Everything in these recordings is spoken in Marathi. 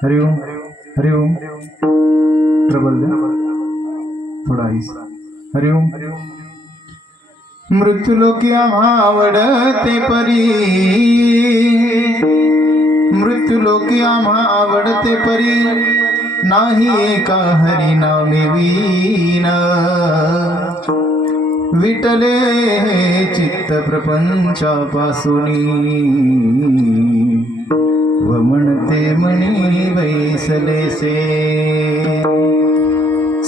हरिओम हरिओम प्रबल थोडा हरिओम मृत्युलोकी आम्हा आवडते परी मृत्युलोकी आम्हा आवडते परी नाही एका हरी नामे वीणा विटले चित्त प्रपंचापासूनी व म्हणते मनी वैसलेसे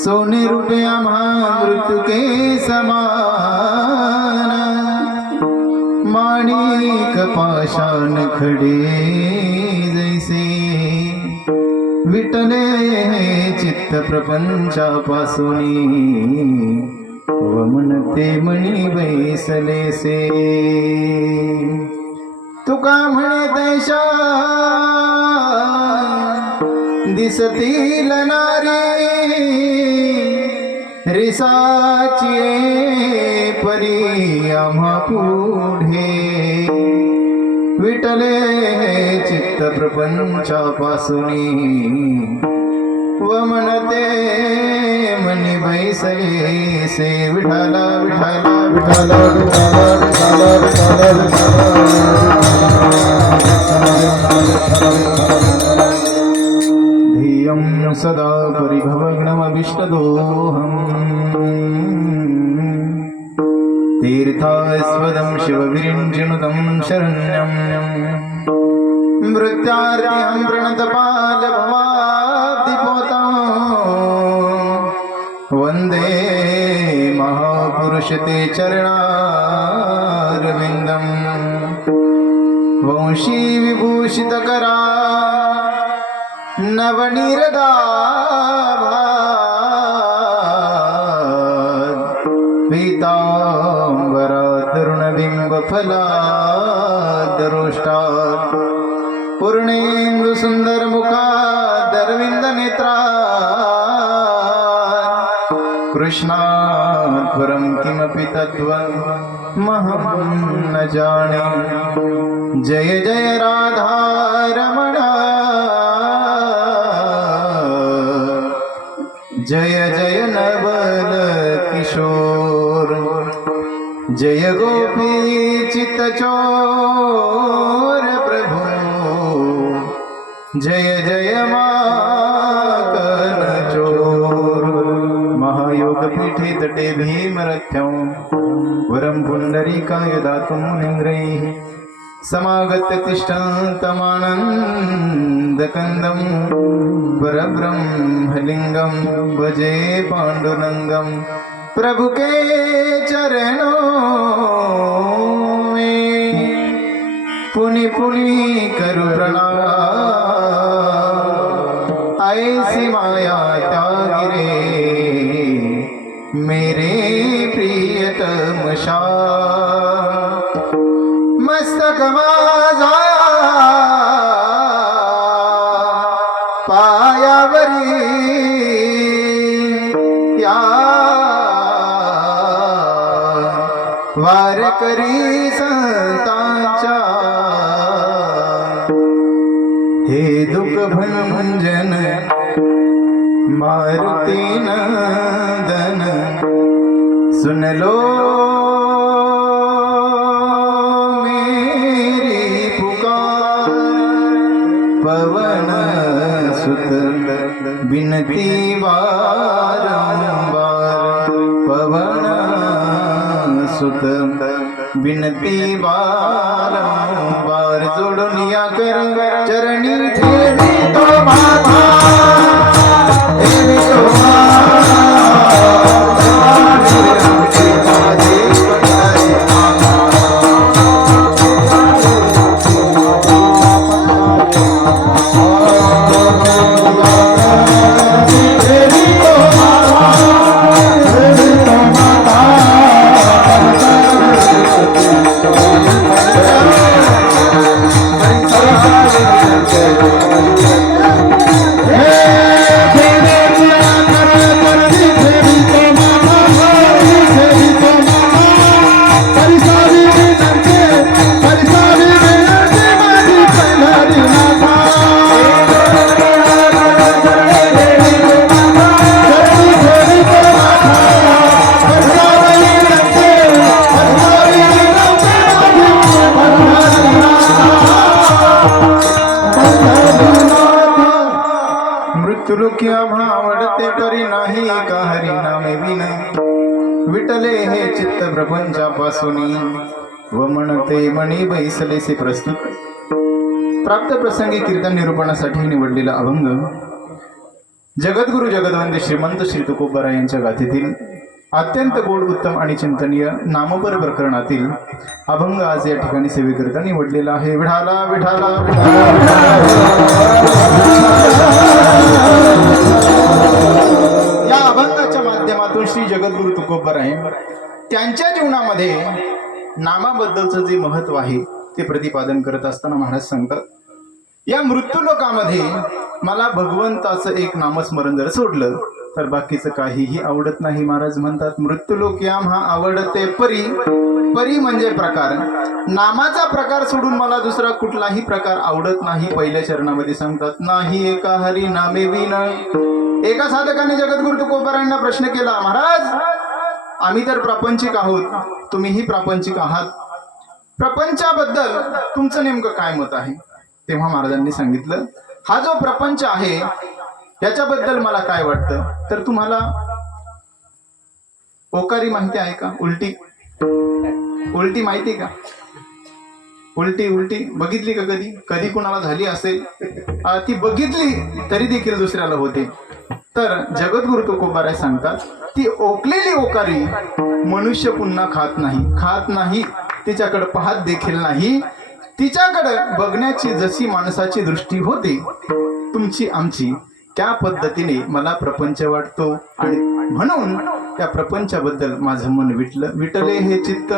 सोने रूपे आम्हा मृत्यू के समान माणिक पाषाण खडे जैसे विटले चित्त प्रपंचापासूनी व म्हणते मनी वैसलेसे तुका म्हणे तैशा दिसतील नारी रिसाची परी आम्हा पुढे विटले चित्त प्रपंचापासूनी व म्हणते मनी बैसले से विठाला विठाला विठाला विठाला विठाला विठाला विठाला सदा परिभवग्नमभिष्टदोहम् तीर्थास्पदं शिवविरिञ्जिनुतं शरण्यं मृत्यार्यं प्रणतपालभवाब्धिपोतं वन्दे महापुरुषते चरणारविन्दं वंशी विभूषितकरा नवनीरदाभा पीताम्बरा तरुणबिम्बफलादरोष्टा पूर्णेन्दु सुन्दरमुखादरविन्दनेत्रा कृष्णात् परं किमपि तत्त्वमहं न जाने। जय जय राधा रमण जय जय नवल किशोर जय गोपी चित्तचोर प्रभु जय जय माकन चोर। महायोग पीठे तटे भीमरथ्यं वरं पुण्डरीकाय दातुं मुनीन्द्रैः समागत्य तिष्ठन्तमानन्दकन्दं परब्रह्मलिङ्गं भजे पाण्डुरङ्गं प्रभु के चरणों में पुनि पुनि करु प्रणाम। ऐसी माया त्यागिरे मेरे प्रियतम श्याम मस्तक माझा पायावरी या वारकरी संतांच्या हे दुःख भंजन मारुती नंदन सुन लो मेरी पुकार। पवन सुत बिनती बारंबार पवन सुत बिनती बारंबार जोडून या कर चरणी ठेवी तो माता ठेवी तो मृत्युलोकी आवडते परी नाही का हरी नामे विन विटले हे चित्त प्रपंचापासून व म्हणते मणी बैसलेसे प्रस्तुत प्राप्त प्रसंगी कीर्तन निरूपणासाठी निवडलेला अभंग जगद्गुरु जगदवंदे श्रीमंत श्री तुकोबरा यांच्या गाथेतील अत्यंत गोड उत्तम आणि चिंतनीय नामपर प्रकरणातील अभंग आज या ठिकाणी सेवेकरिता निवडलेला आहे। विठाला विठाला या अभंगाच्या माध्यमातून श्री जगद्गुरु तुकोबरा त्यांच्या जीवनामध्ये नामाबद्दलचं जे महत्व आहे ते प्रतिपादन करत असताना महाराज सांगतात, या मृत्यूलोकामध्ये मला भगवंताचं एक नामस्मरण जर सोडलं तर बाकीचं काहीही आवडत नाही। महाराज म्हणतात, मृत्यूलोक याम हा आवडते परी। परी म्हणजे प्रकार, नामाचा प्रकार सोडून मला दुसरा कुठलाही प्रकार आवडत नाही। पहिल्या चरणामध्ये सांगतात, नाही एका हरी नामे विन। एका साधकाने जगद्गुरु तुकोबरांना प्रश्न केला, महाराज आम्ही तर प्रापंचिक आहोत, तुम्हीही प्रापंचिक आहात, प्रपंचाबद्दल तुमचं नेमकं काय मत आहे? तेव्हा महाराजांनी सांगितलं, हा जो प्रपंच आहे याच्याबद्दल मला काय वाटतं, तर तुम्हाला ओकारी माहिती आहे का? उलटी उलटी माहिती का? उलटी उलटी बघितली का? कधी कधी कुणाला झाली असेल, ती बघितली तरी देखील दुसऱ्याला होते. तर जगद्गुरु तुकोबाराय सांगतात, ती ओकलेली ओकारी मनुष्य पुन्हा खात नाही, तिच्याकडे पाहत देखील नाही. तिच्याकडे बघण्याची जशी माणसाची दृष्टी होते, तुमची आमची, त्या पद्धतीने मला प्रपंच वाटतो. आणि म्हणून त्या प्रपंचाबद्दल माझं मन विटले हे चित्त.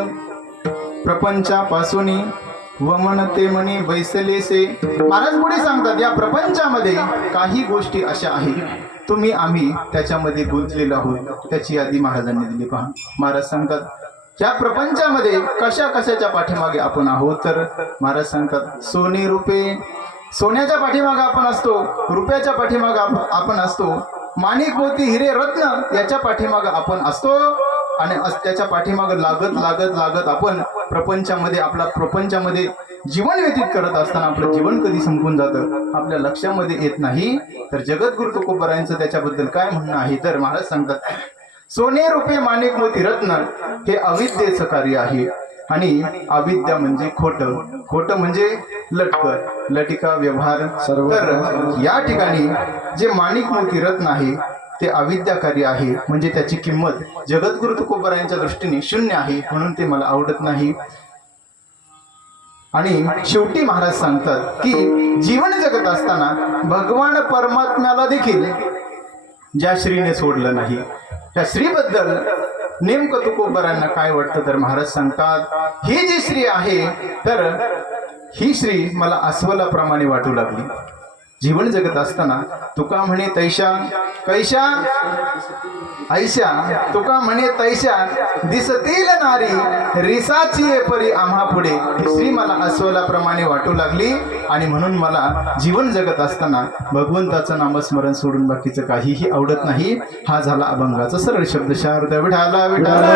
प्रपंचापासून वमनते म्हणे बैसलेसे. महाराज पुढे सांगतात, या प्रपंचामध्ये काही गोष्टी अशा आहेत, तुम्ही आम्ही त्याच्यामध्ये गुंतलेलो आहोत. त्याची यादी महाराजांनी दिली. पहा, महाराज सांगतात, या प्रपंचामध्ये कशा कशाच्या पाठीमागे आपण आहोत. तर महाराज सांगतात, सोने रुपे, सोन्याच्या पाठीमागे आपण असतो, रुपयाच्या पाठीमागे आपण असतो, माणिक मोती हिरे रत्न याच्या पाठीमागे आपण असतो. आणि त्याच्या पाठीमागे लागत आपण प्रपंचामध्ये जीवन व्यतीत करत असताना आपलं जीवन कधी संपून जातं आपल्या लक्षामध्ये येत नाही. तर जगद्गुरु तुकोबारायांचं त्याच्याबद्दल काय म्हणणं आहे, तर महाराज सांगतात, सोने रुपये माणिक मोती रत्न हे अविद्येचं कार्य आहे. आणि अविद्या म्हणजे खोटं म्हणजे लटिका व्यवहार सर्व. तर या ठिकाणी जे माणिक मोती रत्न आहे ते अविद्याकारी आहे, म्हणजे त्याची किंमत जगद्गुरु तुकोबारायांच्या दृष्टीने शून्य आहे. म्हणून ते मला आवडत नाही. आणि शेवटी महाराज सांगतात की जीवन जगत असताना भगवान परमात्म्याला देखील ज्या श्रीने सोडलं नाही, त्या श्रीबद्दल नेमकं तुकोबारांना काय वाटतं, तर महाराज सांगतात, ही जी श्री आहे तर ही श्री मला अस्वलाप्रमाणे वाटू लागली. जीवन जगत असताना तुका म्हणे तैशा कैशा ऐशा, तुका म्हणे तैशा दिसतील नारी रिसाची परी आम्हा पुढे. ही श्री मला अस्वलाप्रमाणे वाटू लागली. आणि म्हणून मला जीवन जगत असताना भगवंताचं नामस्मरण सोडून बाकीचं काहीही आवडत नाही. हा झाला अभंगाचा सरळ शब्द. शारदा विठाला विठाला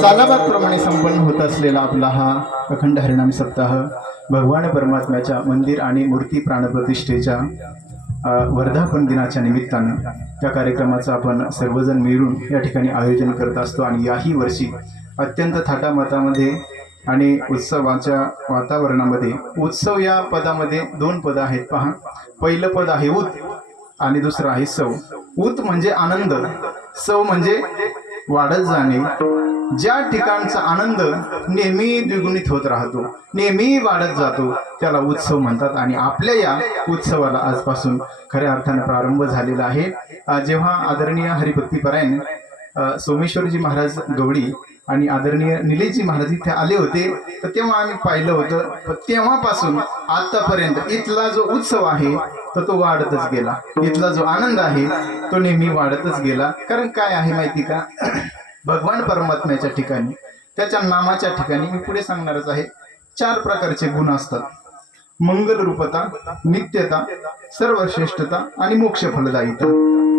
सालाबादप्रमाणे संपन्न होत असलेला आपला हा अखंड हरिनाम सप्ताह भगवान परमात्म्याच्या मंदिर आणि मूर्ती प्राणप्रतिष्ठेच्या वर्धापन दिनाच्या निमित्तानं त्या कार्यक्रमाचं आपण सर्वजण मिळून या ठिकाणी आयोजन करत असतो. आणि याही वर्षी अत्यंत थाटामाटामध्ये आणि उत्सवाच्या वातावरणामध्ये, उत्सव या पदामध्ये 2 पद आहेत. पहा, पहिलं पद आहे उत आणि दुसरं आहे सव. उत म्हणजे आनंद, सव म्हणजे वाढत जाणे. ज्या ठिकाणचा आनंद नेहमी द्विगुणित होत राहतो, नेहमी वाढत जातो, त्याला उत्सव म्हणतात. आणि आपल्या या उत्सवाला आजपासून खऱ्या अर्थाने प्रारंभ झालेला आहे. जेव्हा आदरणीय हरिभक्तीपरायण सोमेश्वरजी महाराज गवडी आणि आदरणीय निलेशजी महाराज इथे आले होते, तर तेव्हा आम्ही पाहिलं होतं. तेव्हापासून आतापर्यंत इथला जो उत्सव आहे तर तो वाढतच गेला. इथला जो आनंद आहे तो नेहमी वाढतच गेला. कारण काय आहे माहिती का, भगवान परमात्म्याच्या ठिकाणी, त्याच्या नामाच्या ठिकाणी मी पुढे सांगणारच आहे, 4 प्रकारचे गुण असतात. मंगल रूपता, नित्यता, सर्वश्रेष्ठता आणि मोक्ष फलदायिता.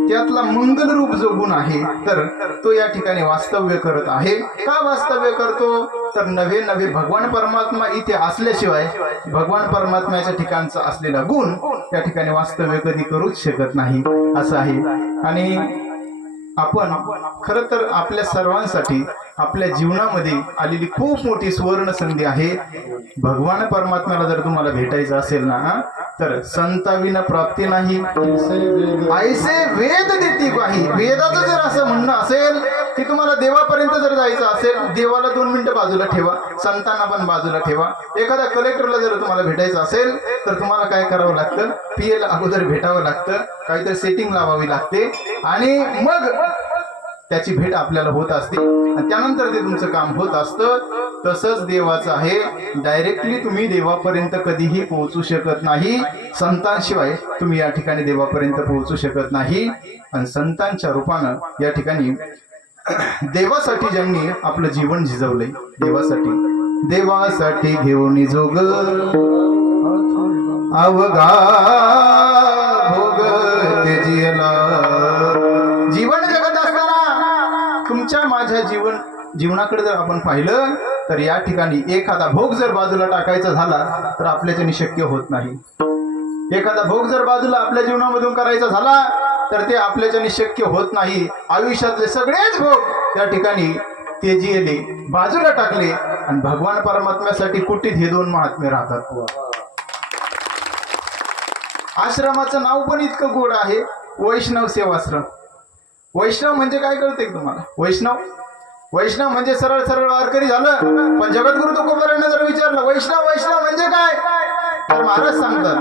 त्यातला मंगल रूप जो गुण आहे तर तो या ठिकाणी वास्तव्य करत आहे. का वास्तव्य करतो, तर नवे नवे भगवान परमात्मा इथे असल्याशिवाय भगवान परमात्म्याच्या ठिकाणचा असलेला गुण त्या ठिकाणी वास्तव्य कधी करूच शकत नाही, असं आहे. आणि आपण खरं तर आपल्या सर्वांसाठी आपल्या जीवनामध्ये आलेली खूप मोठी सुवर्ण संधी आहे. भगवान परमात्म्याला जर तुम्हाला भेटायचं असेल ना, तर संताविना प्राप्ती नाही, ऐसे वेद देती काही. वेदाचं जर असं म्हणणं असेल की तुम्हाला देवापर्यंत जर जायचं असेल, देवाला 2 मिनिटं बाजूला ठेवा, संतांना पण बाजूला ठेवा. एखाद्या कलेक्टरला जर तुम्हाला भेटायचं असेल तर तुम्हाला काय करावं लागतं, पीएला अगोदर भेटावं लागतं, काहीतरी सेटिंग लावावी लागते आणि मग त्याची भेट आपल्याला होत असते आणि त्यानंतर ते तुमचं काम होत असतं. तसंच देवाचं आहे, डायरेक्टली तुम्ही देवापर्यंत कधीही पोहोचू शकत नाही. संतांशिवाय तुम्ही या ठिकाणी देवापर्यंत पोहोचू शकत नाही. आणि संतांच्या रूपानं या ठिकाणी देवासाठी ज्यांनी आपलं जीवन झिजवलंय, देवासाठी घेऊन जोग अवघा भोग तेजियला. जीवन जगत असताना तुमच्या माझ्या जीवन जीवनाकडे जर आपण पाहिलं तर या ठिकाणी एखादा भोग जर बाजूला टाकायचा झाला तर आपल्याच्याने शक्य होत नाही. एखादा भोग जर बाजूला आपल्या जीवनामधून करायचा झाला तर ते आपल्याच्याने शक्य होत नाही. आयुष्यातले सगळेच भोग त्या ठिकाणी ते जिले बाजूला टाकले आणि भगवान परमात्म्यासाठी कुठे हे दोन महात्मे राहतात. आश्रमाचं नाव पण इतकं गोड आहे, वैष्णव सेवाश्रम. वैष्णव म्हणजे काय कळते तुम्हाला? वैष्णव म्हणजे सरळ सरळ वारकरी झालं. पण जगद्गुरु तुकोबारायांना जर विचारलं वैष्णव म्हणजे काय, तर महाराज सांगतात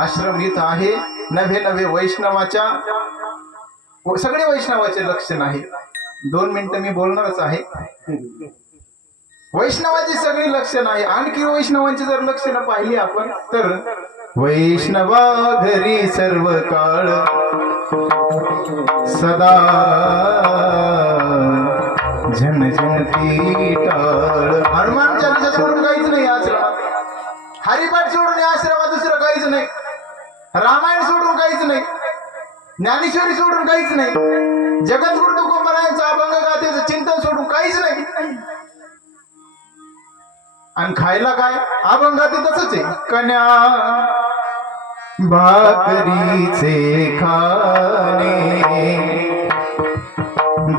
आश्रम इथं आहे. नवे वैष्णवाच्या सगळे वैष्णवाचे लक्षण आहे. 2 मिनिटं मी बोलणारच आहे. वैष्णवाची सगळी लक्षण आहे. आणखी वैष्णवांची जर लक्षणं पाहिली आपण तर वैष्णवा घरी सर्व काळ सदा झणझणती टाळ. हनुमान चालीसा सोडून काहीच नाही आश्रमात. हरिपाठ सोडून या आश्रमात दुसरं काहीच नाही. रामायण सोडून काहीच नाही. ज्ञानेश्वरी सोडून काहीच नाही. जगद्गुरु तुकोबारायांचं अभंग गाथेचं चिंतन सोडून काहीच नाही. आणि खायला काय? अभंगात तसंच आहे, कन्या भाकरीचे खाणे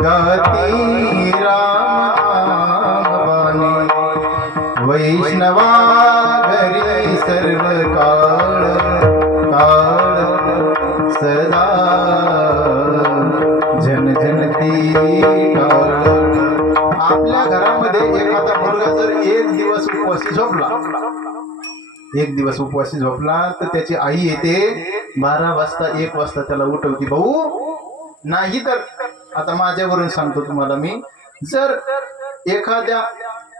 गाती रामबाणे. वैष्णवा घरी सर्व काळ सदा झणझणती टाळ. आपल्या घरामध्ये एखादा मुलगा जर एक दिवस उपवासी झोपला तर त्याची आई येते 12 वाजता 1 वाजता त्याला उठवती. भाऊ नाही तर आता माझ्यावरून सांगतो तुम्हाला मी, जर एखाद्या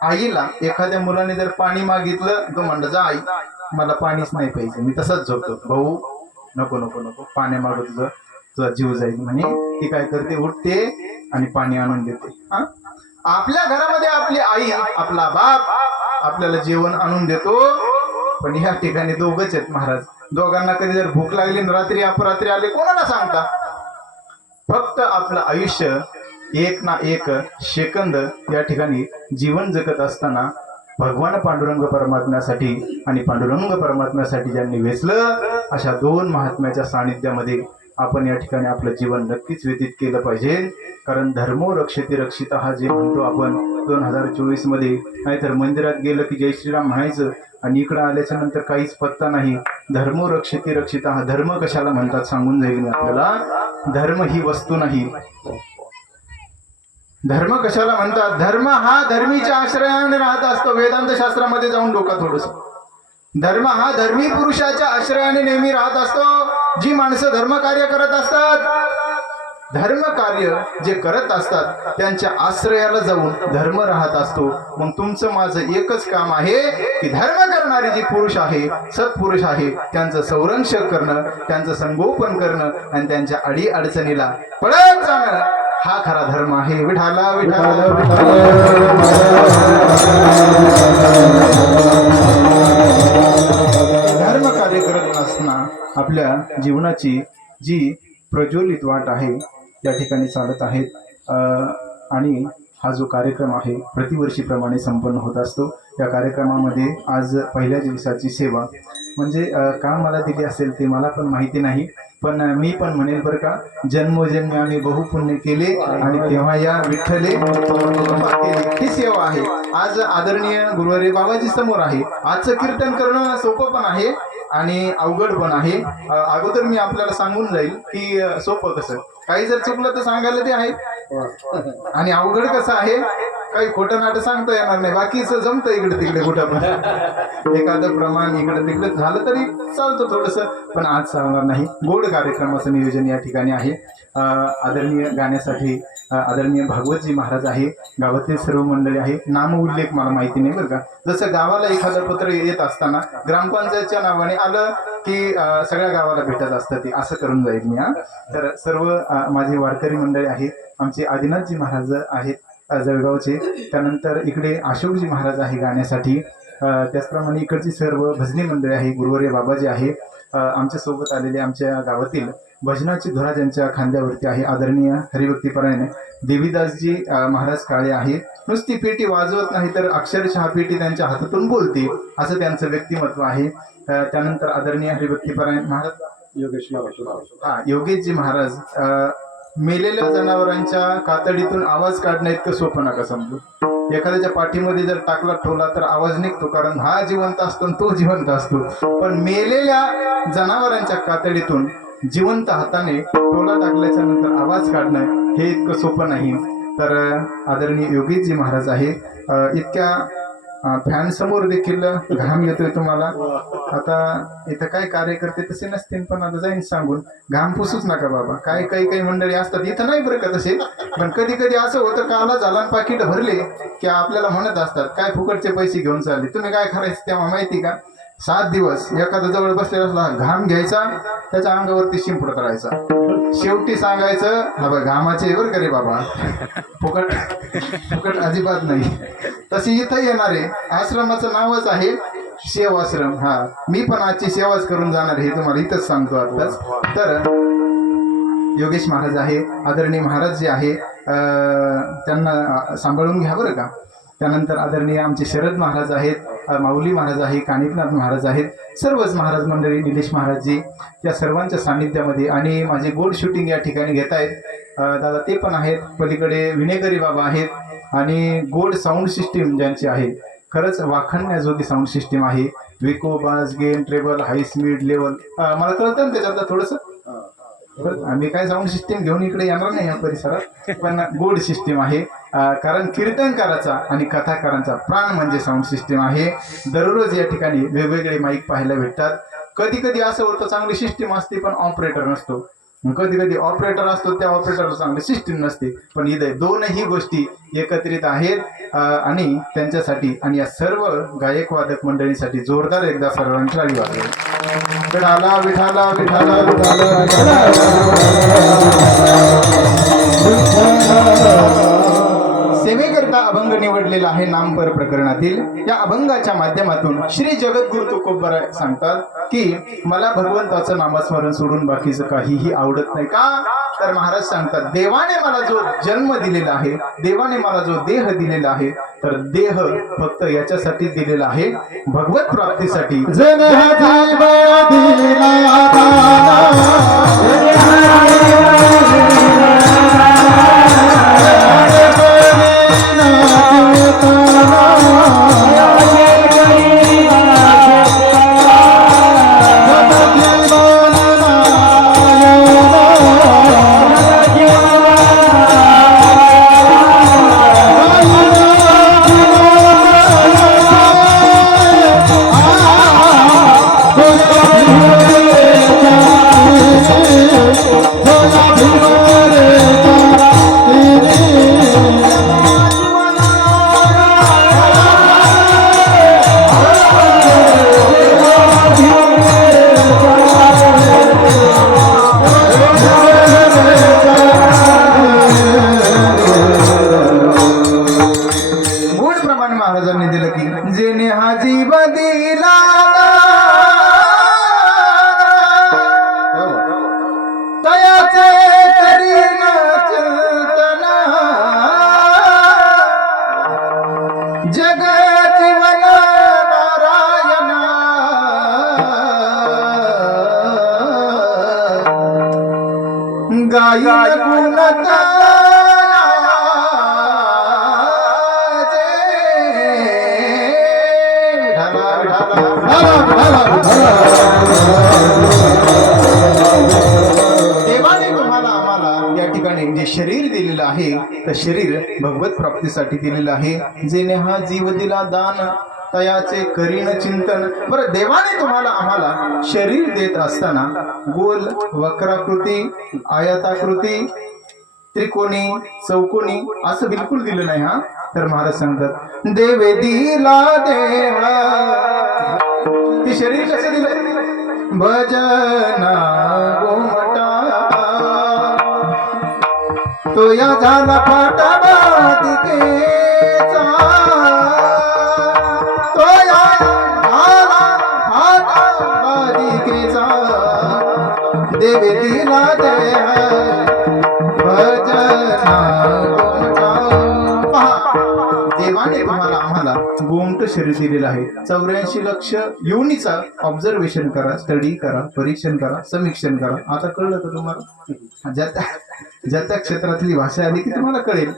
आईला एखाद्या मुलाने जर पाणी मागितलं तो म्हणलं जा आई मला पाणीच नाही प्यायचं, मी तसंच झोपतो. भाऊ नको नको नको पाणी मागू तुझा जीव जाईल म्हणे. ती काय करते, उठते आणि पाणी आणून देते. हा, आपल्या घरामध्ये आपली आई आपला बाप आपल्याला जेवण आणून देतो. पण ह्या ठिकाणी दोघच आहेत महाराज. दोघांना कधी जर भूक लागली रात्री अपरात्री आले कोणाला सांगता. फक्त आपलं आयुष्य एक ना एक सेकंद या ठिकाणी जीवन जगत असताना भगवान पांडुरंग परमात्म्यासाठी आणि पांडुरंग परमात्म्यासाठी ज्यांनी वेचलं अशा 2 महात्म्याच्या सानिध्यामध्ये आपण या ठिकाणी आपलं जीवन नक्कीच व्यतीत केलं पाहिजे. कारण धर्मो रक्षते रक्षिता हा जे म्हणतो आपण 2024 मध्ये, नाहीतर मंदिरात गेलं की जय श्रीराम म्हणायचं आणि इकडं आल्याच्या नंतर काहीच पत्ता नाही. धर्मो रक्षते रक्षिता हा धर्म कशाला म्हणतात सांगून जाईल मी आपल्याला. धर्म ही वस्तू नाही. धर्म कशाला म्हणतात? धर्म हा धर्मीच्या आश्रयाने राहत असतो. वेदांत शास्त्रामध्ये जाऊन डोका थोडस. धर्म हा धर्मी पुरुषाच्या आश्रयाने नेहमी राहत असतो. जी माणसं धर्म कार्य करत असतात, धर्म कार्य जे करत असतात त्यांच्या आश्रयाला जाऊन धर्म राहत असतो. मग तुमचं माझं एकच काम आहे की धर्म करणारे जे पुरुष आहे, सत्पुरुष आहे, त्यांचं संरक्षण करणं, त्यांचं संगोपन करणं आणि त्यांच्या अडी अडचणीला पळत जाणं हा खरा धर्म आहे. विठाला विठाला धर्म कार्य करत असताना आपल्या जीवनाची जी प्रज्वलित वाट आहे या ठिकाणी चालत आहेत. आणि हा जो कार्यक्रम आहे प्रतिवर्षीप्रमाणे संपन्न होत असतो. त्या कार्यक्रमामध्ये आज पहिल्या दिवसाची सेवा म्हणजे का मला दिली असेल ते मला पण माहिती नाही, पण मी पण म्हणेल बरं का, जन्मोजन्मी आम्ही बहुपुण्य केले आणि तेव्हा या विठ्ठले ही सेवा आहे. आज आदरणीय गुरुवारी बाबाजी समोर आहे. आजचं कीर्तन करणं सोपं पण आहे आणि अवघड पण आहे. अगोदर मी आपल्याला सांगून जाईल की सोपं कसं, काही जर चुकलं तर सांगायला ते आहे, आणि अवघड कसं आहे, काही खोटं नाटं सांगता येणार नाही, बाकीचं जमतं इकडे तिकडे कुठं पण एखादं प्रमाण इकडे तिकडे झालं तरी चालतं थोडंसं, पण आज सांगणार नाही. गोड कार्यक्रमाचं नियोजन या ठिकाणी आहे. आदरणीय गाण्यासाठी आदरणीय भागवतजी महाराज आहे, गावातील सर्व मंडळी आहे. नाम उल्लेख मला माहिती नाही बरं का, जसं गावाला एखादं पत्र येत असताना ग्रामपंचायतच्या नावाने आलं की सगळ्या गावाला भेटत असतं, ते असं करून जाईल मी. तर सर्व माझे वारकरी मंडळी आहेत. आमचे आदिनाथजी महाराज आहेत जळगावचे, त्यानंतर इकडे अशोकजी महाराज आहे गाण्यासाठी, त्याचप्रमाणे इकडची सर्व भजनी मंडळी आहे. गुरुवर्य बाबाजी आहे आमच्या सोबत आलेले. आमच्या गावातील भजनाची धुरा ज्यांच्या खांद्यावरती आहे आदरणीय हरिभक्तीपरायण देवीदासजी महाराज काळे आहे. नुसती पेटी वाजवत नाही तर अक्षरशः पेटी त्यांच्या हातातून बोलते, असं त्यांचं व्यक्तिमत्व आहे. त्यानंतर आदरणीय हरिभक्तीपरायण महाराज योगेशजी महाराज, मेलेल्या जनावरांच्या कातडीतून आवाज काढणं इतकं सोपं नका समजू. एखाद्याच्या पाठीमध्ये जर टाकला ठेवला तर आवाज निघतो, कारण हा जिवंत असतो आणि तो जिवंत असतो. पण मेलेल्या जनावरांच्या कातडीतून जिवंत हाताने टोला टाकल्याच्या नंतर आवाज काढणं हे इतकं सोपं नाही. तर आदरणीय योगेशजी महाराज आहे. इतक्या फॅन समोर देखील घाम येतोय तुम्हाला. आता इथं काय कार्यकर्ते तसे नसतील, पण आता जाईन सांगून, घाम पुसूच नका बाबा. काही मंडळी असतात इथं, नाही बरं का तसे, पण कधी कधी असं होतं, काला झाला पाकिट भरले की आपल्याला म्हणत असतात काय फुकटचे पैसे घेऊन चालले. तुम्ही काय करायचं तेव्हा माहिती का, 7 दिवस एखादा जवळ बसलेला असला घाम घ्यायचा, त्याच्या अंगावरती शिंपडत राहायचा, शेवटी सांगायचं हा बघ घामाचे बरं का रे बाबा, फुकट फुकट अजिबात नाही. तशी इथं येणारे आश्रमाचं नावच आहे सेवाश्रम. मी पण आजची सेवाच करून जाणार हे तुम्हाला इथंच सांगतो आताच. तर योगेश महाराज आहे, आदरणीय महाराज जे आहे त्यांना सांभाळून घ्या बरं का. त्यानंतर आदरणीय आमचे शरद महाराज आहेत, माऊली महाराज आहे, कानिकनाथ महाराज आहेत, सर्वच महाराज मंडळी, निलेश महाराजजी, या सर्वांच्या सान्निध्यामध्ये. आणि माझे गोल्ड शूटिंग या ठिकाणी घेत आहेत दादा, ते पण आहेत. पलीकडे विनेगरी बाबा आहेत आणि गोल्ड साऊंड सिस्टीम ज्यांची आहे, खरंच वाखणण्याजोगी साऊंड सिस्टीम आहे. विको, bass, gain, treble, high speed, level, मला कळतं ना त्याच्यातलं थोडंसं. आम्ही काय साऊंड सिस्टीम घेऊन इकडे येणार नाही या परिसरात, पण गोड सिस्टीम आहे. कारण कीर्तनकाराचा आणि कथाकारांचा प्राण म्हणजे साऊंड सिस्टीम आहे. दररोज या ठिकाणी वेगवेगळे माईक पाहायला भेटतात. कधी कधी असं होतं चांगली सिस्टीम असते पण ऑपरेटर नसतो, कधी कधी ऑपरेटर असतो त्या ऑपरेटरला चांगली सिस्टीम नसते. पण इथे दोनही गोष्टी एकत्रित आहेत आणि त्यांच्यासाठी आणि या सर्व गायक वादक मंडळींसाठी जोरदार एकदा सर्वांची टाळी वाजवा. विठाला विठाला विठाला विठाला. सेवेकरता अभंग निवडलेला आहे नामपर प्रकरणातील. या अभंगाच्या माध्यमातून श्री जगद्गुरु तुकोबराय सांगतात की मला भगवंताचं नामस्मरण सोडून बाकीचं काहीही आवडत नाही. का तर महाराज सांगतात, देवाने मला जो जन्म दिलेला आहे, देवाने मला जो देह दिलेला आहे, तर देह फक्त याच्यासाठी दिलेला आहे, भगवत प्राप्तीसाठी. महाराजांनी दिलं की जेने हा जीव दिला तयाचे करीन चिंतना, जग जीवन देवाने तुम्हाला आम्हाला या ठिकाणी जे शरीर दिलेलं आहे तर शरीर भगवत प्राप्तीसाठी दिलेलं आहे. जेणे हा जीव दिला दान तयाचे करीन चिंतन. बरं, देवाने तुम्हाला आम्हाला शरीर देत असताना गोल, वक्राकृती, आयताकृती, त्रिकोणी, चौकोनी असं बिलकुल दिलं नाही. हा तर महाराज सांगतात देवे दिला देवा. ते शरीर कसं दिलं? भजना गोमटा तो या झाला फाटा दिकेचा. तो या झाला फाटा दिकेचा. देवे दिला देवा भजना गोमटा. पहा, देवाने तुम्हाला आम्हाला गोमट शरीर दिलेलं आहे. 84 लक्ष योनीचा ऑब्झर्वेशन करा, स्टडी करा, परीक्षण करा, समीक्षण करा. आता कळलं का तुम्हाला? ज्या त्या क्षेत्रातली भाषा आली की तुम्हाला कळेल.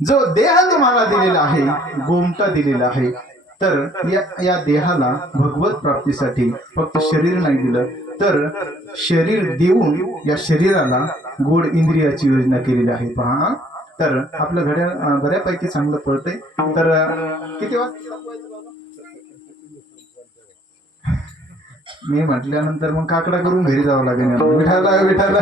जो देह तुम्हाला दिलेला आहे, गोमटा दिलेला आहे, तर या देहाला भगवत प्राप्तीसाठी फक्त शरीर नाही दिलं, तर शरीर देऊन या शरीराला गोड इंद्रियाची योजना केलेली आहे. पहा, तर आपल्या घड्या बऱ्यापैकी चांगलं पडतंय. तर किती वाजता मी म्हटल्यानंतर मग काकडा करून घरी जावं लागेल. विठाला विठाला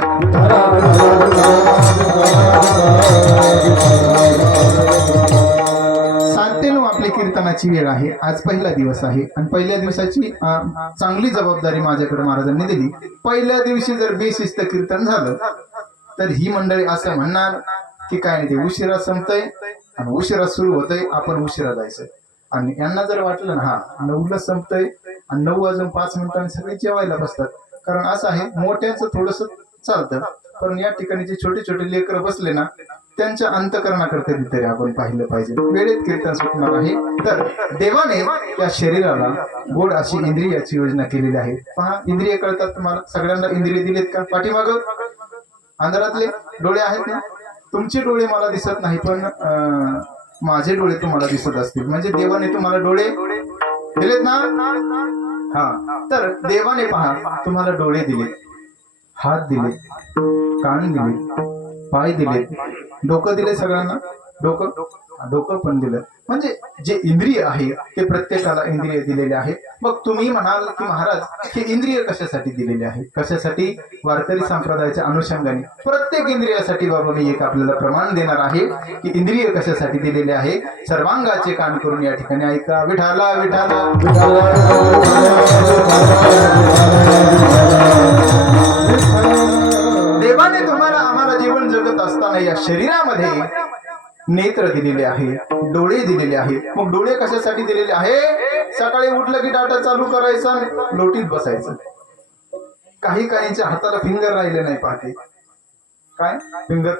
सातेनो आपली कीर्तनाची वेळ आहे. आज पहिला दिवस आहे आणि पहिल्या दिवसाची चांगली जबाबदारी माझ्याकडे महाराजांनी दिली. पहिल्या दिवशी जर बेशिस्त कीर्तन झालं तर ही मंडळी असं म्हणणार की काय नाही, ते उशिरा संपतंय आणि उशिरा सुरू होतंय, आपण उशिरा जायचंय. आणि यांना जर वाटलं ना 9ला संपतंय आणि 9 वाजून 5 मिनिटांनी सगळे जेवायला बसतात. कारण असं आहे, मोठ्यांचं थोडस चालतं, पण या ठिकाणी जे छोटे छोटे लेकरं बसले ना त्यांच्या अंतकरणाकडे कधीतरी आपण पाहिलं पाहिजे. वेळेत कीर्तन सुटणार आहे. तर देवाने या शरीराला गोड अशी इंद्रियाची योजना केलेली आहे. पहा, इंद्रिय कळतात तुम्हाला सगळ्यांना? इंद्रिय दिलेत का? पाठीमाग अंधारातले डोळे आहेत ना? तुमचे डोळे मला दिसत नाही, पण माझे डोळे तुम्हाला दिसत असतील. म्हणजे देवाने तुम्हाला डोळे दिलेत ना? हा, तर देवाने पहा तुम्हाला डोळे दिले, हात दिले, कान दिले, पाय दिले, डोकं दिले. सगळ्यांना डोकं पण दिलं. म्हणजे जे इंद्रिय आहे ते प्रत्येकाला इंद्रिय दिलेले आहे. मग तुम्ही म्हणाल की महाराज हे इंद्रिय कशासाठी दिलेले आहे? कशासाठी? वारकरी संप्रदायाच्या अनुषंगाने प्रत्येक इंद्रियासाठी बाबा मी एक आपल्याला प्रमाण देणार आहे की इंद्रिय कशासाठी दिलेले आहे. सर्वांगाचे कान करून या ठिकाणी ऐका. विठाला विठाला देवाने तुम्हाला आम्हाला जीवन जगत असताना या शरीरामध्ये नेत्र दिलेले आहे, डोळे दिलेले आहे. मग डोळे कशासाठी दिलेले आहे? सकाळी उठलं की डाटा चालू करायचा, लोटीत बसायचं. काही काहींच्या हाताला फिंगर राहिले नाही. पाहते काय फिंगर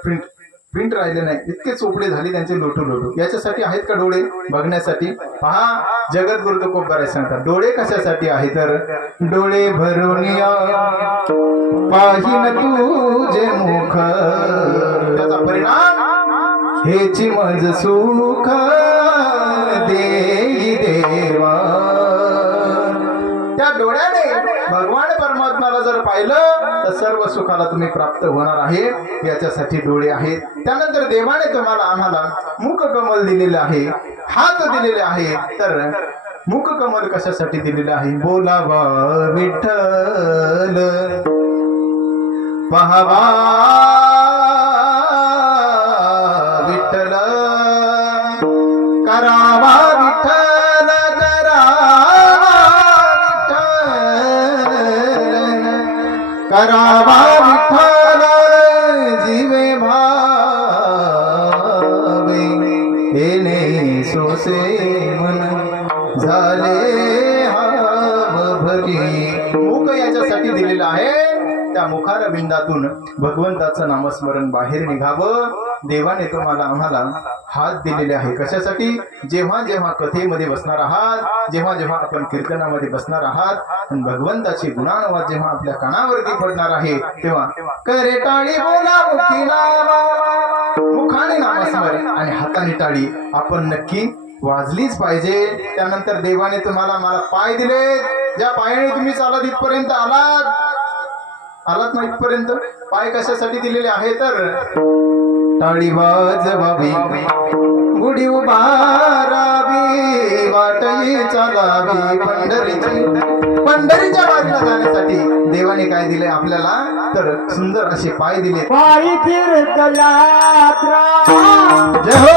प्रिंट राहिले नाही, इतके चोपडे झाले त्यांचे लोटू लोटू. याच्यासाठी आहेत का डोळे? बघण्यासाठी. पहा, जगद्गुरु तुकोबाराय सांगतात डोळे कशासाठी आहे? तर डोळे भरून पाहिन तुझे मुख, त्याचा परिणाम हेची मज सुख देई देवा. त्या डोळ्याने भगवान परमात्म्याला जर पाहिलं तर सर्व सुखाला तुम्ही प्राप्त होणार आहे. याच्यासाठी डोळे आहेत. त्यानंतर देवाने तुम्हाला आम्हाला मुख कमल दिलेले आहे, हात दिलेले आहे. तर मुख कमल कशासाठी दिलेले आहे? बोलावा विठ्ठल, पहावा विठ्ठल, करावा विठ्ठल, करावा विठ्ठल, जीवे भावे येणे सोसे मन झाले हाव भरी. मुख याच्यासाठी दिलेला आहे. त्या मुखारविंदातून भगवंताचं नामस्मरण बाहेर निघावं. देवाने तुम्हाला आम्हाला हात दिलेले आहे. कशासाठी? जेव्हा जेव्हा कथेमध्ये बसणार आहात, जेव्हा जेव्हा आपण कीर्तनामध्ये बसणार आहात, भगवंताची गुणानुवाद जेव्हा आपल्या कानावरती पडणार आहे, तेव्हा करे टाळी बोला मुखी नाम, मुखाने नामस्मरण आणि हाताने टाळी आपण नक्की वाजलीच पाहिजे. त्यानंतर देवाने तुम्हाला मला पाय दिले, ज्या पायाने तुम्ही चालत इथपर्यंत आलात ना, इथपर्यंत पाय कशासाठी दिलेले आहे? तर टाळी वाजवावी, गुढी उभारावी, वाटही चालावी पंढरीच्या वारीला जाण्यासाठी देवाने काय दिले आपल्याला? तर सुंदर असे पाय दिले. पायी तीर्थ यात्रा जय हो.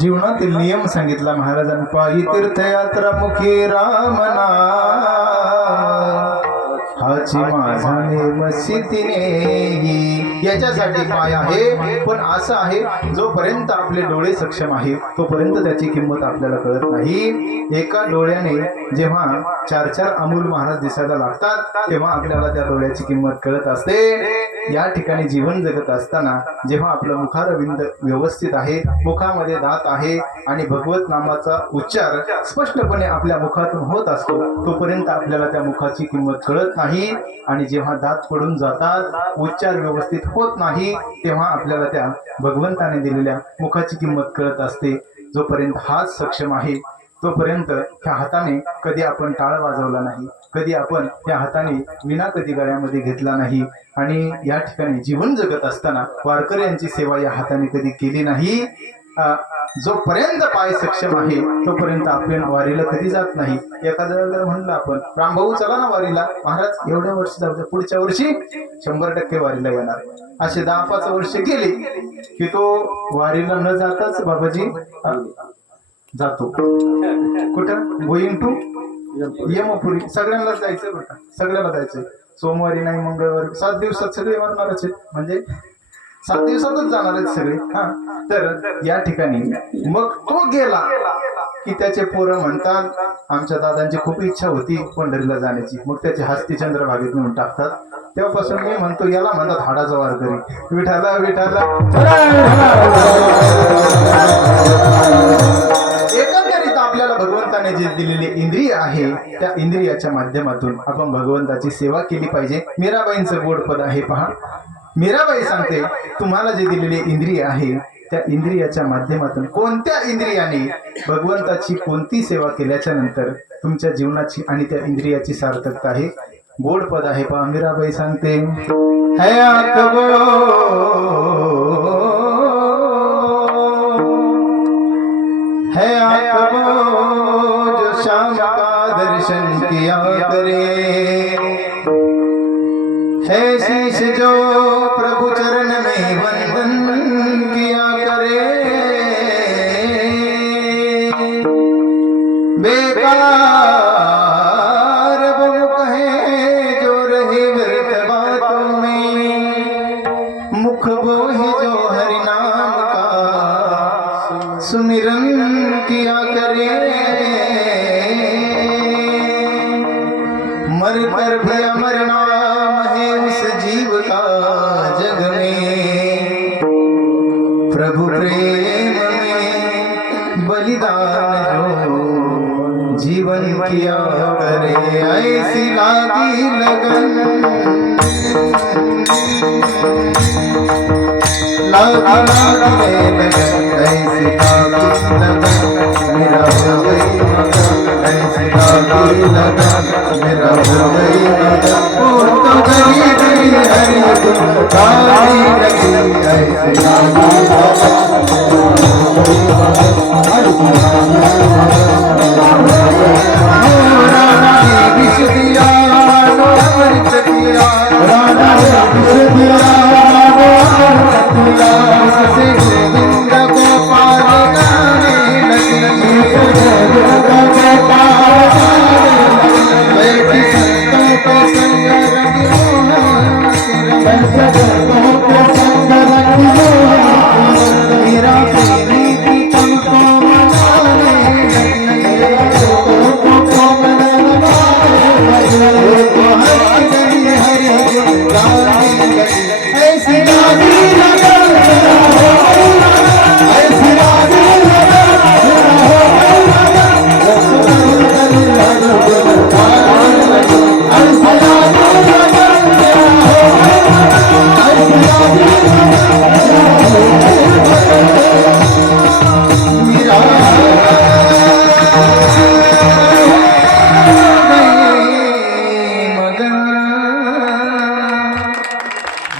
जीवनातील नियम सांगितला महाराजांनी. पायी तीर्थयात्रा मुखी राम नाम, हाची माझा नेम सिद्धीने. याच्यासाठी पाय आहे, पण असं आहे जोपर्यंत आपले डोळे सक्षम आहे तोपर्यंत त्याची किंमत आपल्याला कळत नाही. एका डोळ्याने जेव्हा 4-4 अमूल महाराज दिसायला लागतात तेव्हा आपल्याला त्या डोळ्याची किंमत कळत असते. या ठिकाणी जीवन जगत असताना जेव्हा आपलं मुखारविंद व्यवस्थित आहे, मुखामध्ये दात आहे आणि भगवत नामाचा उच्चार स्पष्टपणे आपल्या मुखातून होत असतो, तोपर्यंत आपल्याला त्या मुखाची किंमत कळत नाही. आणि जेव्हा दात पडून जातात, उच्चार व्यवस्थित होत नाही, तेव्हा आपल्याला त्या भगवंताने दिलेल्या मुखाची किंमत कळत असते. जोपर्यंत हात सक्षम आहे तोपर्यंत ह्या हाताने कधी आपण टाळ वाजवला नाही, कधी आपण ह्या हाताने विना कधी गळ्यामध्ये घेतला नाही. आणि या ठिकाणी जीवन जगत असताना वारकऱ्यांची सेवा या हाताने कधी केली नाही. जोपर्यंत पाय सक्षम आहे तोपर्यंत आपण वारीला कधी जात नाही. एखाद्याला म्हणलं आपण, रामभाऊ चला ना वारीला, महाराज एवढ्या वर्षी जाऊ द्या, पुढच्या वर्षी 100% वारीला येणार. असे 10-5 वर्ष गेले की तो वारीला न जाताच बाबाजी जातो. कुठं? Going to Yampuri. सगळ्यांना जायचं बरं, सगळ्याला जायचं. सोमवारी नाही, मंगळवारी, 7 दिवसात सगळे वारणारच आहेत, म्हणजे 7 दिवसातच जाणार आहेत सगळे. हा, तर या ठिकाणी मग तो गेला की त्याचे पोरं म्हणतात, आमच्या दादांची खूप इच्छा होती पंढरीला जाण्याची, मग त्याचे हस्ती चंद्रभागेत नेऊन टाकतात. तेव्हापासून मी म्हणतो, याला म्हणतात हाडाचा वारकरी. विठाला विठाला. एकंदरीत आपल्याला भगवंताने जे दिलेले इंद्रिय आहे त्या इंद्रियाच्या माध्यमातून आपण भगवंताची सेवा केली पाहिजे. मीराबाईंचं गोड पद आहे पहा. मीराबाई सांगते, तुम्हाला जे दिलेले इंद्रिय आहे त्या इंद्रियाच्या माध्यमातून कोणत्या इंद्रियाने भगवंताची कोणती सेवा केल्याच्या नंतर तुमच्या जीवनाची आणि त्या इंद्रियाची सार्थकता आहे. गोड पद आहे पहा. मीराबाई सांगते, है आकबो है आकबो जो शाम का दर्शन किया करे, है शीश जो प्रभु चरण में वंदन किया करे, बेकार वो कहे जो रहे व्यर्थ बातों में, मुख वो ही जो हरि नाम का सुमिरन किया करे, मर कर भी अमर नाम है उस जीव का जग में, प्रभु प्रेम में बलिदान जो जीवन किया करे, ऐसी लागी लगन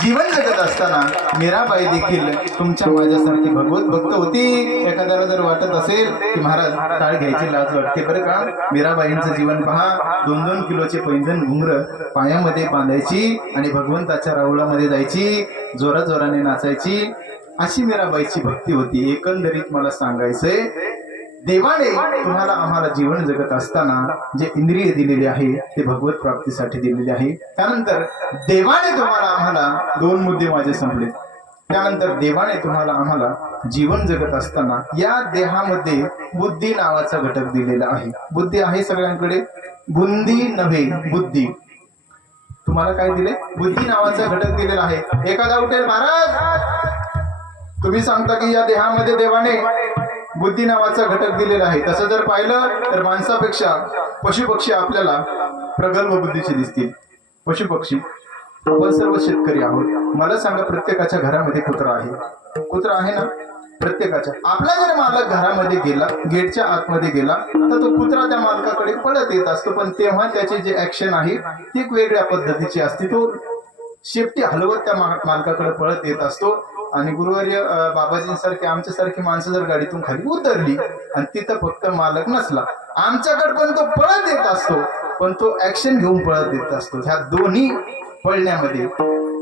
जीवन जगत असताना मीराबाई देखील तुमच्या माझ्यासारखी भगवत भक्त होती. एखाद्याला जर वाटत असेल की महाराज टाळ घ्यायची लाज वाटते बरं का, मीराबाईंचं जीवन पहा. 2-2 किलोचे पैंजण घुंगर पायामध्ये बांधायची आणि भगवंताच्या राऊळामध्ये जायची, जोराजोराने नाचायची. अशी मीराबाईची भक्ती होती. एकंदरीत मला सांगायचंय, देवाने तुम्हाला आम्हाला जीवन जगत असताना जे इंद्रिय दिलेले आहे ते भगवत प्राप्तीसाठी दिलेले आहे. त्यानंतर देवाने तुम्हाला आम्हाला 2 मुद्दे माझे संपले. त्यानंतर देवाने तुम्हाला आम्हाला जीवन जगत असताना या देहामध्ये बुद्धी नावाचा घटक दिलेला आहे. बुद्धी आहे सगळ्यांकडे, बुंदी नव्हे बुद्धी. तुम्हाला काय दिले? बुद्धी नावाचा घटक दिलेला आहे. एखादा उठेल, महाराज तुम्ही सांगता की या देहामध्ये देवाने बुद्धी नावाचा घटक दिलेला आहे. तसं जर पाहिलं तर माणसापेक्षा पशुपक्षी आपल्याला प्रगल्भ बुद्धीचे दिसतील. पशुपक्षी आपण सर्व शेतकरी आहोत. मला सांगा, प्रत्येकाच्या घरामध्ये कुत्रा आहे. कुत्रा आहे ना प्रत्येकाच्या. आपला जर मालक घरामध्ये गेला, गेटच्या आतमध्ये गेला, तर तो कुत्रा त्या मालकाकडे पळत येत असतो. पण तेव्हा त्याची जे ऍक्शन आहे ती एक वेगळ्या पद्धतीची असते. तो शेपटी हलवत त्या मालकाकडे पळत येत असतो. आणि गुरुवर्य बाबाजींसारखे आमच्यासारखी माणसं जर गाडीतून खाली उतरली आणि तिथं फक्त मालक नसला, आमच्याकडे पण तो पळत येत असतो, पण तो ऍक्शन घेऊन पळत येत असतो. ह्या दोन्ही पळण्यामध्ये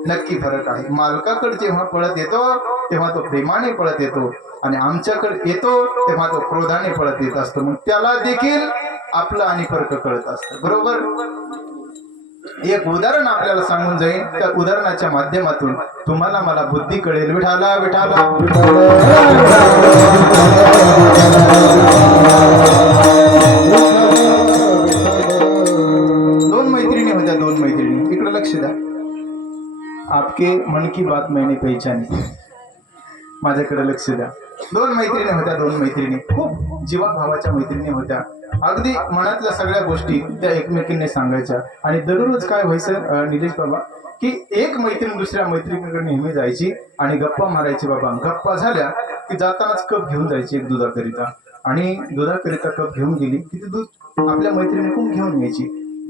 नक्की फरक आहे. मालकाकडे जेव्हा पळत येतो तेव्हा तो प्रेमाने पळत येतो, आणि आमच्याकडे येतो तेव्हा तो क्रोधाने पळत येत असतो. मग त्याला देखील आपलं आणि फरक कळत असतं. बरोबर. एक उदाहरण आपल्याला सांगून जाईल. त्या उदाहरणाच्या माध्यमातून तुम्हाला मला बुद्धी कळेल. विठाला विठाला 2 मैत्रिणी होत्या. 2 मैत्रिणी. इकडे लक्ष द्या. आपके मन की बात मैंने पहचानी. माझ्याकडे लक्ष द्या. 2 मैत्रिणी होत्या. 2 मैत्रिणी खूप जीवाभावाच्या मैत्रिणी होत्या. अगदी मनातल्या सगळ्या गोष्टी त्या एकमेकींनी सांगायच्या. आणि दररोज काय व्हायचं निलेश बाबा, की एक मैत्रीण दुसऱ्या मैत्रिणीकडे नेहमी जायची आणि गप्पा मारायची. बाबा गप्पा झाल्या की जातानाच कप घेऊन जायची एक दुधाकरिता, आणि दुधाकरिता कप घेऊन गेली की ती दूध आपल्या मैत्रिणीकडून घेऊन यायची.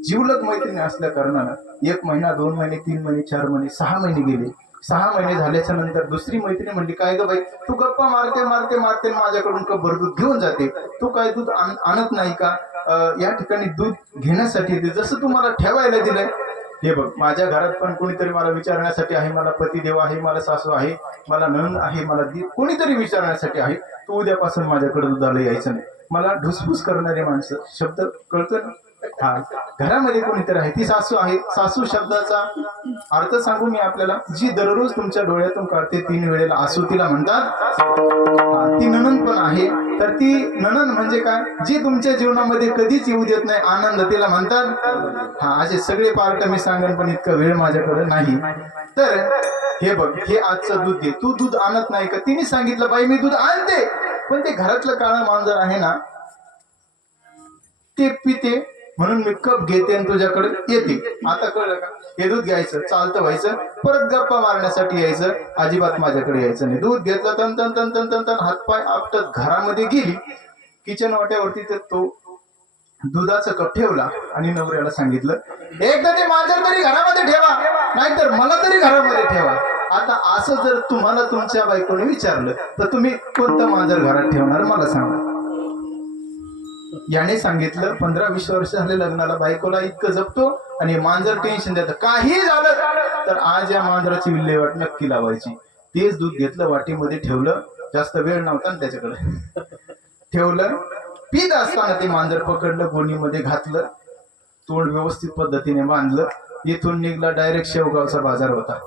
जीवलग मैत्रिणी असल्या कारणानं 1 महिना 2 महिने 3 महिने 4 महिने 6 महिने गेले. 6 महिने झाल्याच्या नंतर दुसरी मैत्रिणी म्हणली, काय ग बाई, तू गप्पा मारते मारते मारते माझ्याकडून कपभर दूध घेऊन जाते, तू काय दूध आणत नाही का? या ठिकाणी दूध घेण्यासाठी जसं तू मला ठेवायला दिलंय, हे बघ माझ्या घरात पण कोणीतरी मला विचारण्यासाठी आहे. मला पतिदेव आहे, मला सासू आहे, मला नणंद आहे, मला कोणीतरी विचारण्यासाठी आहे. तू उद्यापासून माझ्याकडे दुधाला यायचं नाही. मला ढुसफुस करणारे माणसं, शब्द कळतो ना? हा, घरामध्ये कोणीतरी आहे, ती सासू आहे. सासू शब्दाचा अर्थ सांगू मी आपल्याला, जी दररोज तुमच्या डोळ्यातून काढते 3 वेळेला आसू तिला म्हणतात. ती नणंद पण आहे. तर ती नणंद म्हणजे काय, जी तुमच्या जीवनामध्ये कधीच येऊ देत नाही आनंद, तिला म्हणतात. हा, असे सगळे पार्ट मी सांगेन, पण इतका वेळ माझ्याकडे नाही. तर हे बघ, हे आजचं दूध दे. तू दूध आणत नाही का? तिने सांगितलं, बाई मी दूध आणते, पण ते घरातलं काळं मांजर आहे ना ते पिते म्हणून मी कप घेते आणि तुझ्याकडे येते. आता कळलं का? हे दूध घ्यायचं, चालतं व्हायचं, परत गप्पा मारण्यासाठी यायचं, अजिबात माझ्याकडे यायचं नाही. दूध घेतलं, तन तन तन तन तन तन हातपाय आपटत घरामध्ये गेली. किचन वाट्यावरती तर तो दुधाचा कप ठेवला आणि नवऱ्याला सांगितलं, एकदा ते मांजर तरी घरामध्ये ठेवा, नाहीतर मला तरी घरामध्ये ठेवा. आता असं जर तुम्हाला तुमच्या बायकोने विचारलं तर तुम्ही कोणतं मांजर घरात ठेवणार मला सांगा. याने सांगितलं 15-20 वर्ष झाले लग्नाला, बायकोला इतकं जपतो आणि मांजर टेन्शन देतं. काही झालं तर आज या मांजराची विल्हेवाट नक्की लावायची. तेच दूध घेतलं, वाटीमध्ये ठेवलं, जास्त वेळ नव्हता ना त्याच्याकडे, ठेवलं. पीत असताना ते मांजर पकडलं, गोणीमध्ये घातलं, तोंड व्यवस्थित पद्धतीने बांधलं. इथून निघला, डायरेक्ट शेवगावचा बाजार होता,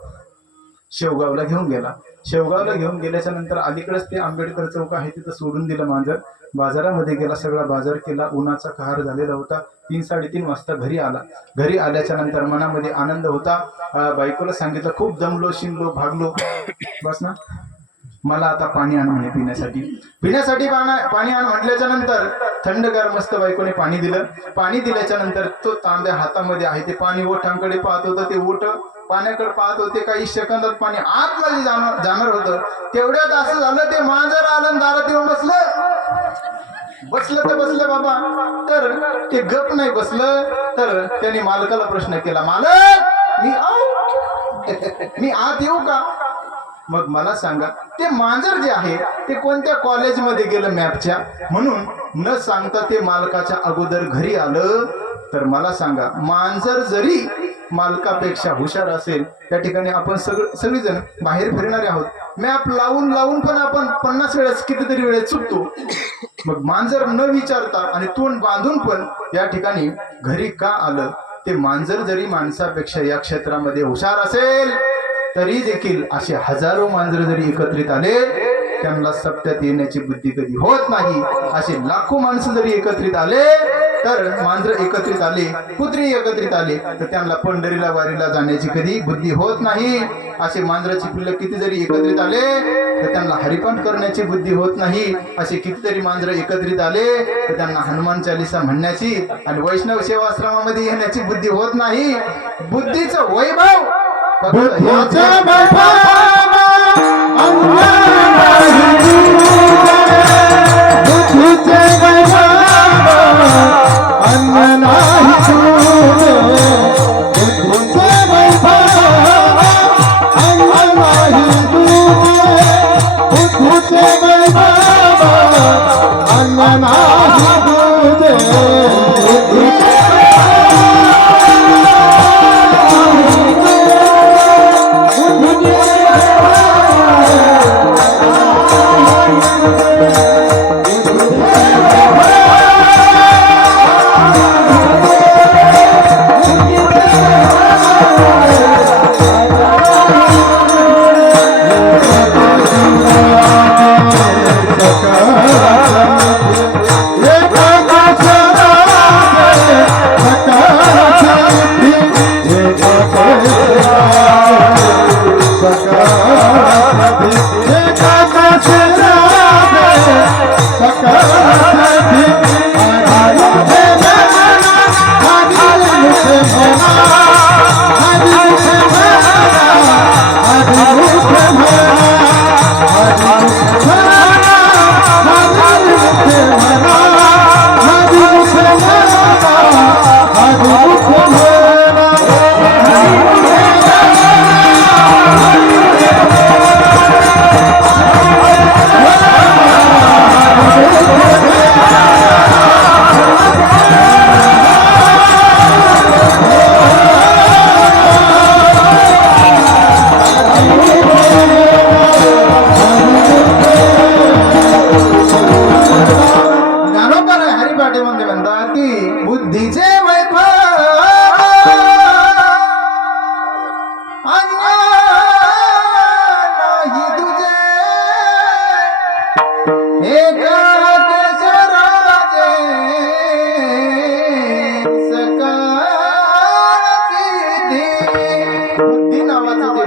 शेवगावला घेऊन गेला. शेवगावला घेऊन गेल्याच्या नंतर अलीकडेच ते आंबेडकर चौक आहे, तिथं सोडून दिलं मांजर. बाजारामध्ये गेला, सगळा बाजार केला. उन्हाचा कहर झालेला होता. 3-3:30 वाजता घरी आला. घरी आल्याच्या नंतर मनामध्ये आनंद होता. बायकोला सांगितलं, खूप दमलो, शिंगलो, भागलो, बस ना, मला आता पाणी आण म्हणे पिण्यासाठी. पाणी आण म्हटल्याच्या नंतर थंडगार मस्त बायकोने पाणी दिलं. पाणी दिल्याच्या नंतर तो तांब्या हातामध्ये आहे, ते पाणी ओठांकडे पाहत होतं. ते ओठ पाण्याकडे पाहत होते. काही सेकंदात पाणी आतमध्ये जाणार होतं. तेवढ्यात असं झालं, ते मांजर आलं, दारात येऊन बसलं तर बसलं बाबा. तर ते गप नाही बसलं, तर त्याने मालकाला प्रश्न केला, मालक मी आत येऊ का? मग मला सांगा, ते मांजर जे आहे ते कोणत्या कॉलेजमध्ये गेलं मॅपच्या, म्हणून न सांगता ते मालकाच्या अगोदर घरी आलं. तर मला सांगा, मांजर जरी मालकापेक्षा हुशार असेल, त्या ठिकाणी आपण सगळेजण बाहेर फिरणारे आहोत. मॅप लावून पण आपण 50 वेळेस कितीतरी वेळेस चुकतो. मग मांजर न विचारता आणि तोंड बांधून पण या ठिकाणी घरी का आलं? ते मांजर जरी माणसापेक्षा या क्षेत्रामध्ये हुशार असेल, तरी देखील असे हजारो मांजर जरी एकत्रित आले, त्यांना सप्त्यात येण्याची बुद्धी कधी होत नाही. असे लाखो माणसं जरी एकत्रित आले, तर मांजर एकत्रित आले, कुत्री एकत्रित आले, तर त्यांना पंढरीला वारीला जाण्याची कधी बुद्धी होत नाही. असे मांजराची पिल्लं किती जरी एकत्रित आले, तर त्यांना हरिपाठ करण्याची बुद्धी होत नाही. असे कितीतरी मांजर एकत्रित आले, तर त्यांना हनुमान चालीसा म्हणण्याची आणि वैष्णव सेवाश्रमामध्ये येण्याची बुद्धी होत नाही. बुद्धीचं वैभव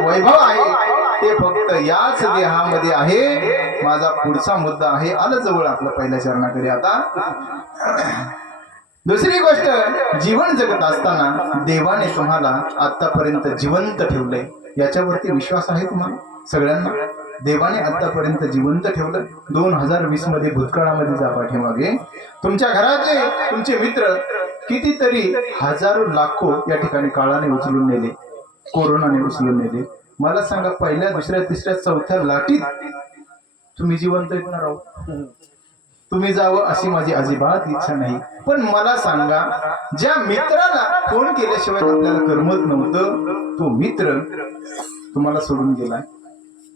वैभव आहे ते फक्त याच देहामध्ये आहे. माझा पुढचा मुद्दा आहे, आलं जवळ आपल्या पहिल्या चरणाकडे. आता दुसरी गोष्ट, जीवन जगत असताना देवाने तुम्हाला आतापर्यंत जिवंत ठेवलंय, याच्यावरती विश्वास आहे तुम्हाला सगळ्यांना? देवाने आतापर्यंत जिवंत ठेवलं. 2020 मध्ये भूतकाळामध्ये जा पाठीमागे, तुमच्या घरातले तुमचे मित्र कितीतरी हजारो लाखो या ठिकाणी काळाने उचलून नेले, कोरोनाने उचलून नेले. मला सांगा, पहिल्या दुसऱ्या तिसऱ्या चौथ्या लाटीत तुम्ही जिवंत येणार आहोत? तुम्ही जावं अशी माझी अजिबात इच्छा नाही. पण मला सांगा, ज्या मित्राला फोन केल्याशिवाय आपल्याला करमत नव्हतं, तो मित्र तुम्हाला सोडून गेलाय.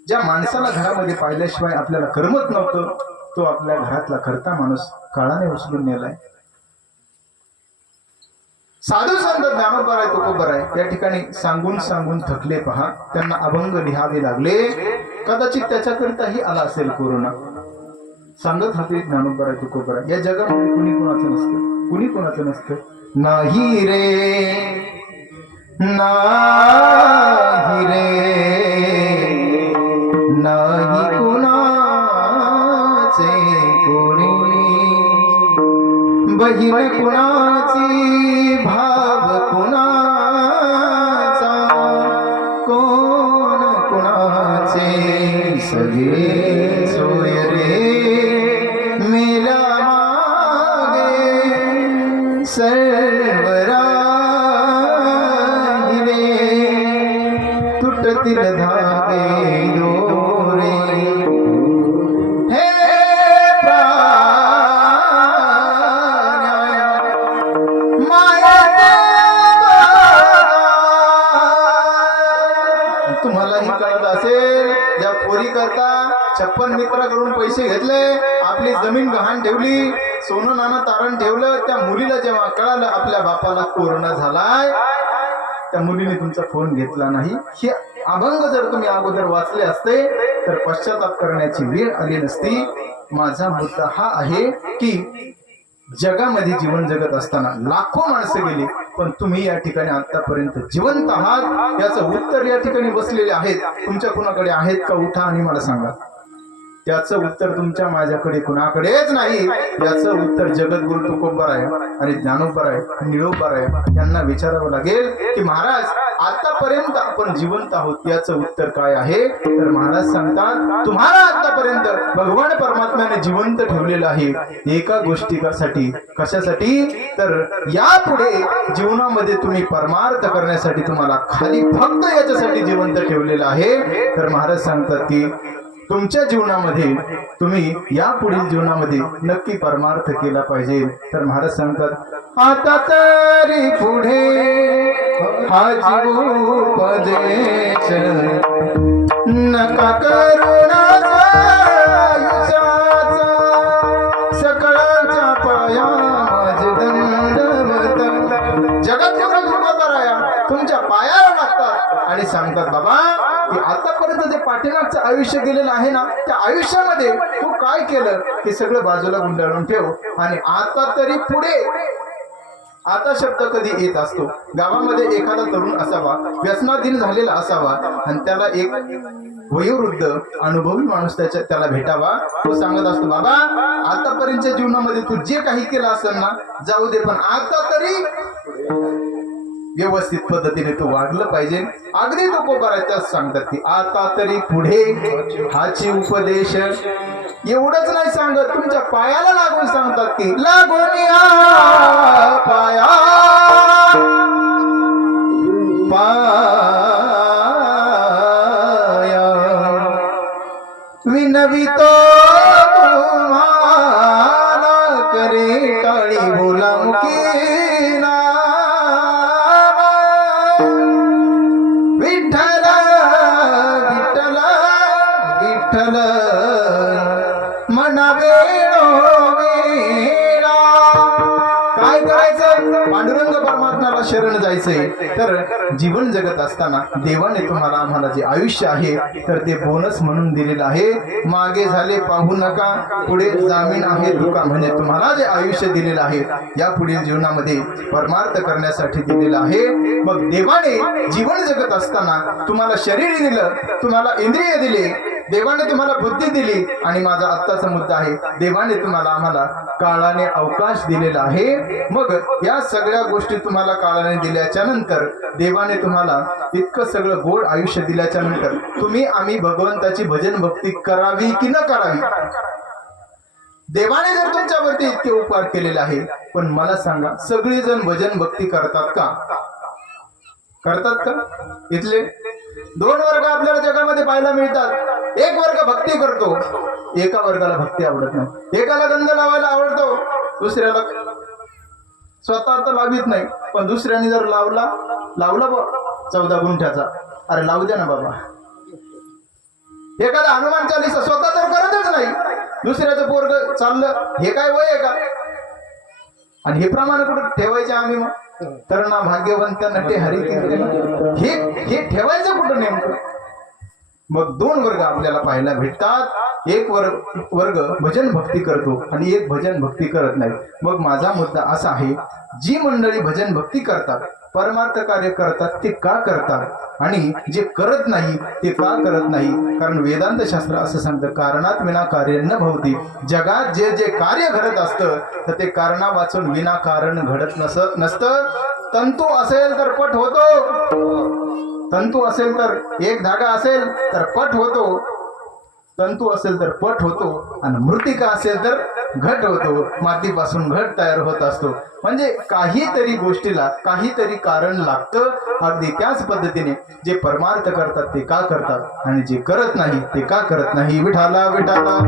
ज्या माणसाला घरामध्ये पाहिल्याशिवाय आपल्याला करमत नव्हतं, तो आपल्या घरातला करता माणूस काळाने उचलून नेलाय. साधू संत ज्ञानोबा तुकोबा या ठिकाणी सांगून सांगून थकले पहा. त्यांना अभंग लिहावे लागले. कदाचित त्याच्याकरिताही आला असेल कोरोना. सांगत होते ज्ञानोबा तुकोबा, या जगामध्ये कुणी कुणाचं नसतं, कुणी कुणाचं नसतं. नाही रे, नाही रे, नाही कुणाचे कोणी, बहीण कुणाची, भाव कुणाचा, कोण कुणाचे, सगळे सोय रे मेला मागे, सर्व राहिले तुटतील धागे दोरे. हे तुम्हालाही कळत असेल, ज्या पोरी करता 56 मित्राकडून पैसे घेतले, आपली जमीन गहाण ठेवली, सोनं नाणं तारण ठेवलं, त्या मुलीला जेव्हा कळालं आपल्या बापाला कोरोना झालाय, त्या मुलीने तुमचा फोन घेतला नाही. हे अभंग जर तुम्ही अगोदर वाचले असते तर पश्चाताप करण्याची वेळ आली नसती. माझा मुद्दा हा आहे की जगामध्ये जीवन जगत असताना लाखो माणसं गेली, पण तुम्ही या ठिकाणी आतापर्यंत जिवंत आहात, याचं उत्तर या ठिकाणी बसलेले आहेत. तुमच्या कुणाकडे आहेत का? उठा आणि मला सांगा. त्याचं उत्तर तुमच्या माझ्याकडे कुणाकडेच नाही. याचं उत्तर जगद्गुरु तुकोबा आणि ज्ञानोबा निळोबा यांना विचारावं लागेल की महाराज, आतापर्यंत आपण जिवंत आहोत, याचं उत्तर काय आहे? तर महाराज सांगतात, तुम्हाला आतापर्यंत भगवान परमात्म्याने जिवंत ठेवलेलं आहे एका गोष्टीसाठी. कशासाठी? तर यापुढे जीवनामध्ये तुम्ही परमार्थ करण्यासाठी तुम्हाला खाली फक्त याच्यासाठी जिवंत ठेवलेलं आहे. तर महाराज सांगतात की तुमच्या जीवनामध्ये तुम्ही यापुढील जीवनामध्ये नक्की परमार्थ केला पाहिजे. तर महाराज सांगतात, आता तरी पुढे हा जीवोपदेश नका करुणाचा आयुष्याचा, सकळाच्या पाया माझ दंडवत. जगद्गुरु तुकोबा तुमच्या पायावर लागतात आणि सांगतात, बाबा की आतापर्यंत जे पाठीमागचं आयुष्य गेलेलं आहे ना, त्या आयुष्यामध्ये तू काय केलं हे सगळं बाजूला गुंडाळून ठेव आणि आता तरी पुढे. आता शब्द कधी येत असतो, गावामध्ये एखादा तरुण असावा, व्यसनाधीन झालेला असावा आणि त्याला एक वयोवृद्ध अनुभवी माणूस त्याला भेटावा. तो सांगत असतो, बाबा आतापर्यंतच्या जीवनामध्ये तू जे काही केलं असेल ना, जाऊ दे, पण आता तरी व्यवस्थित पद्धतीने तो वागलं पाहिजे. अगदी तुकोबा त्याच सांगतात की आता तरी पुढे हाची उपदेश. एवढंच नाही सांगत, तुमच्या पायाला लागून सांगतात की लागून या पाया पाया विनवितो तुम्हाला करे टाळी बोला मुखी विठ्ठल विठ्ठल विठ्ठल म्हणा वेळोवेळा. काय करायचं? पांडुरंग परमात्म्याला शरण जायचंय. तर जीवन जगत असताना देवाने तुम्हाला आम्हाला जे आयुष्य आहे तर ते बोनस म्हणून दिलेलं आहे. मागे झाले पाहू नका, पुढे जामीन आहे तुका. म्हणजे तुम्हाला जे आयुष्य दिलेलं आहे या पुढील जीवनामध्ये परमार्थ करण्यासाठी दिलेलं आहे. मग देवाने जीवन जगत असताना तुम्हाला शरीर दिलं, तुम्हाला इंद्रिय दिले, देवाने तुम्हाला बुद्धी दिली आणि माझा आत्ताचा मुद्दा आहे, देवाने तुम्हाला आम्हाला काळाने अवकाश दिलेला आहे. मग या सगळ्या गोष्टी तुम्हाला काळाने दिल्याच्या नंतर, देवाने तुम्हाला इतकं सगळं गोड आयुष्य दिल्याच्या नंतर तुम्ही आम्ही भगवंताची भजन भक्ती करावी की न करावी? देवाने जर तुमच्यावरती इतके उपकार केलेले आहे, पण मला सांगा, सगळेजण भजन भक्ती करतात का? करतात का? इथले दोन वर्ग आपल्याला जगामध्ये पाहायला मिळतात. एक वर्ग भक्ती करतो, एका वर्गाला भक्ती आवडत नाही. एकाला गंध लावायला आवडतो, दुसऱ्याला स्वतः तर लावित नाही, पण दुसऱ्याने जर लावला 14 गुंठ्याचा, अरे लावू द्या ना बाबा. एखादा हनुमान चालीसा स्वतः तर करतच नाही, दुसऱ्याचं पोरग चाललं, हे काय वय आहे का? आणि हे प्रमाण कुठं ठेवायचे आम्ही? मग तर ना भाग्यवंत नटे हरी हे ठेवायचं कुठं नेमकं? मग दोन वर्ग आपल्याला पाहायला भेटतात. एक वर्ग भजन भक्ती करतो आणि एक भजन भक्ती करत नाही. मग माझा मुद्दा असा आहे, जी मंडळी भजन भक्ती करतात, परमार्थ कार्य करतात, ते का करतात? आणि जे करत नाही ते का करत नाही? कारण वेदांत शास्त्र असं सांगतं, कारणात विना कार्य न भवती. जगात जे जे कार्य घडत असतं तर ते कारणा वाचून विना कारण घडत नसतं. तंतू असेल तर पट होतो, तंतू असेल तर एक धागा असेल तर पट होतो, तंतू असेल तर पट होतो, आणि मृतिका असेल तर घट होतो. मातीपासून घट तयार होत असतो. म्हणजे काहीतरी गोष्टीला काहीतरी कारण लागतं. अगदी त्याच पद्धतीने जे परमार्थ करतात ते का करतात आणि जे करत नाही ते का करत नाही? विठाला विठाला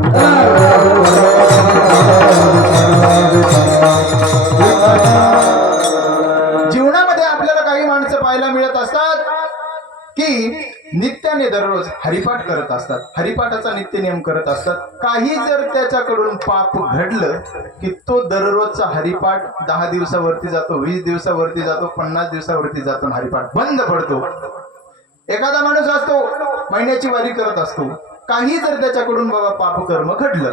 जीवनामध्ये आपल्याला काही माणसं पाहायला मिळत असतात की नित्याने दररोज हरिपाठ करत असतात, हरिपाठाचा नित्य नियम करत असतात. काही जर त्याच्याकडून पाप घडलं की तो दररोजचा हरिपाठ 10 दिवसावरती जातो, 20 दिवसावरती जातो, 50 दिवसावरती जातो, हरिपाठ बंद पडतो. एखादा माणूस असतो महिन्याची वारी करत असतो, काही जर त्याच्याकडून बाबा पाप कर्म घडलं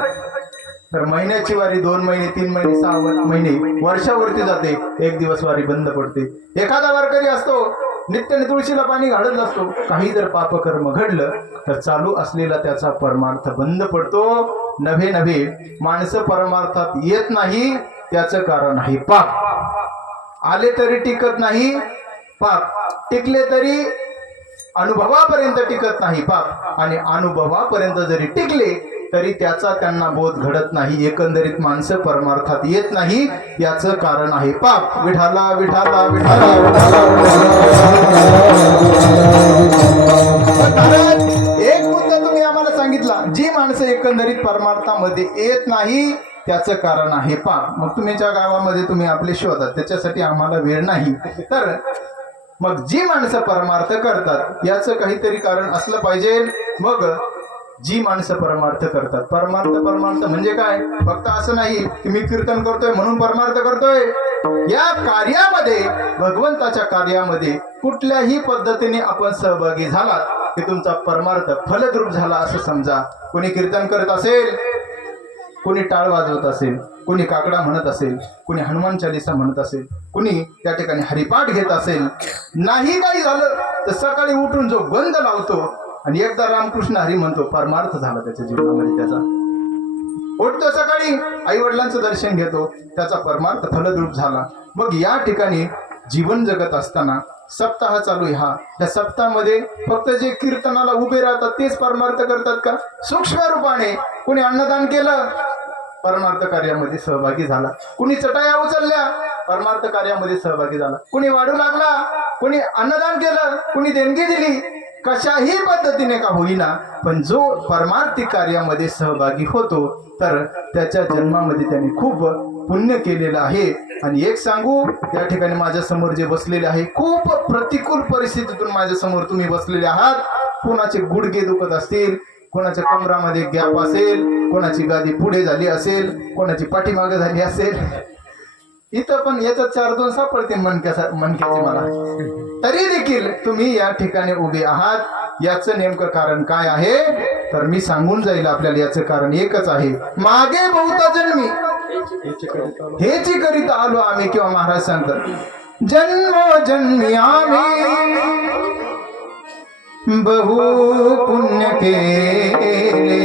तर महिन्याची वारी 2 महिने, 3 महिने, 6 महिने, वर्षावरती जाते, 1 दिवस वारी बंद पडते. एखादा वारकरी असतो नित्याने तुळशीला पाणी घालत असतो, काही जर पापकर्म घडलं तर चालू असलेला त्याचा परमार्थ बंद पडतो. नव्हे माणसं परमार्थात येत नाही, त्याचं कारण आहे पाप. आले तरी टिकत नाही पाप, टिकले तरी अनुभवापर्यंत टिकत नाही पाप, आणि अनुभवापर्यंत जरी टिकले तरी त्याचा त्यांना बोध घडत नाही. एकंदरीत माणसं परमार्थात येत नाही, याचं कारण आहे पाप. विठाला विठाला विठाला एक मुद्दा तुम्ही आम्हाला सांगितला, जी माणसं एकंदरीत परमार्थामध्ये येत नाही त्याचं कारण आहे पाप. मग तुमच्या गावामध्ये तुम्ही आपले शोधा, त्याच्यासाठी आम्हाला वेळ नाही. तर मग जी माणसं परमार्थ करतात याचं काहीतरी कारण असलं पाहिजे. मग जी माणसं परमार्थ करतात, परमार्थ म्हणजे काय? फक्त असं नाही की मी कीर्तन करतोय म्हणून परमार्थ करतोय. या कार्यामध्ये, भगवंताच्या कार्यामध्ये कुठल्याही पद्धतीने आपण सहभागी झालात की तुमचा परमार्थ फलद्रूप झाला असं समजा. कोणी कीर्तन करत असेल, कोणी टाळ वाजवत असेल, कोणी काकडा म्हणत असेल, कोणी हनुमान चालीसा म्हणत असेल, कोणी त्या ठिकाणी हरिपाठ घेत असेल, नाही काही झालं तर सकाळी उठून जो गंध लावतो आणि एकदा रामकृष्ण हरी म्हणतो, परमार्थ झाला त्याच्या जीवनामध्ये. त्याचा उठतो सकाळी, आई वडिलांचं दर्शन घेतो, त्याचा परमार्थ फलद्रूप झाला. मग या ठिकाणी जीवन जगत असताना सप्ताह चालू आहे हा, त्या सप्ताहामध्ये फक्त जे कीर्तनाला उभे राहतात तेच परमार्थ करतात का? सूक्ष्म रूपाने कोणी अन्नदान केलं, परमार्थ कार्यामध्ये सहभागी झाला. कुणी चटाया उचलल्या, परमार्थ कार्यामध्ये सहभागी झाला. कुणी वाढू लागला, कुणी अन्नदान केलं, कुणी देणगी दिली, कशाही पद्धतीने का होईना, पण जो परमार्थिक कार्यामध्ये सहभागी होतो तर त्याच्या जन्मामध्ये त्याने खूप पुण्य केलेलं आहे. आणि एक सांगू, त्या ठिकाणी माझ्या समोर जे बसलेले आहे, खूप प्रतिकूल परिस्थितीतून माझ्या समोर तुम्ही बसलेले आहात. कोणाचे गुडघे दुखत असतील, कोणाच्या कमरामध्ये गॅप असेल, कोणाची गादी पुढे झाली असेल, कोणाची पाठीमागे झाली असेल. इथं पण याच्यात 4-2 सापडतील मणक्याचे मला. तरी देखील तुम्ही या ठिकाणी उभे आहात. याचं नेमकं कारण काय आहे तर मी सांगून जाईल आपल्याला. याचं कारण एकच आहे, मागे बहुता जन्मी हेची करीत आलो आम्ही. किंवा महाराज सांगतात, जन्मोजन्मी आम्ही बहु पुण्य केले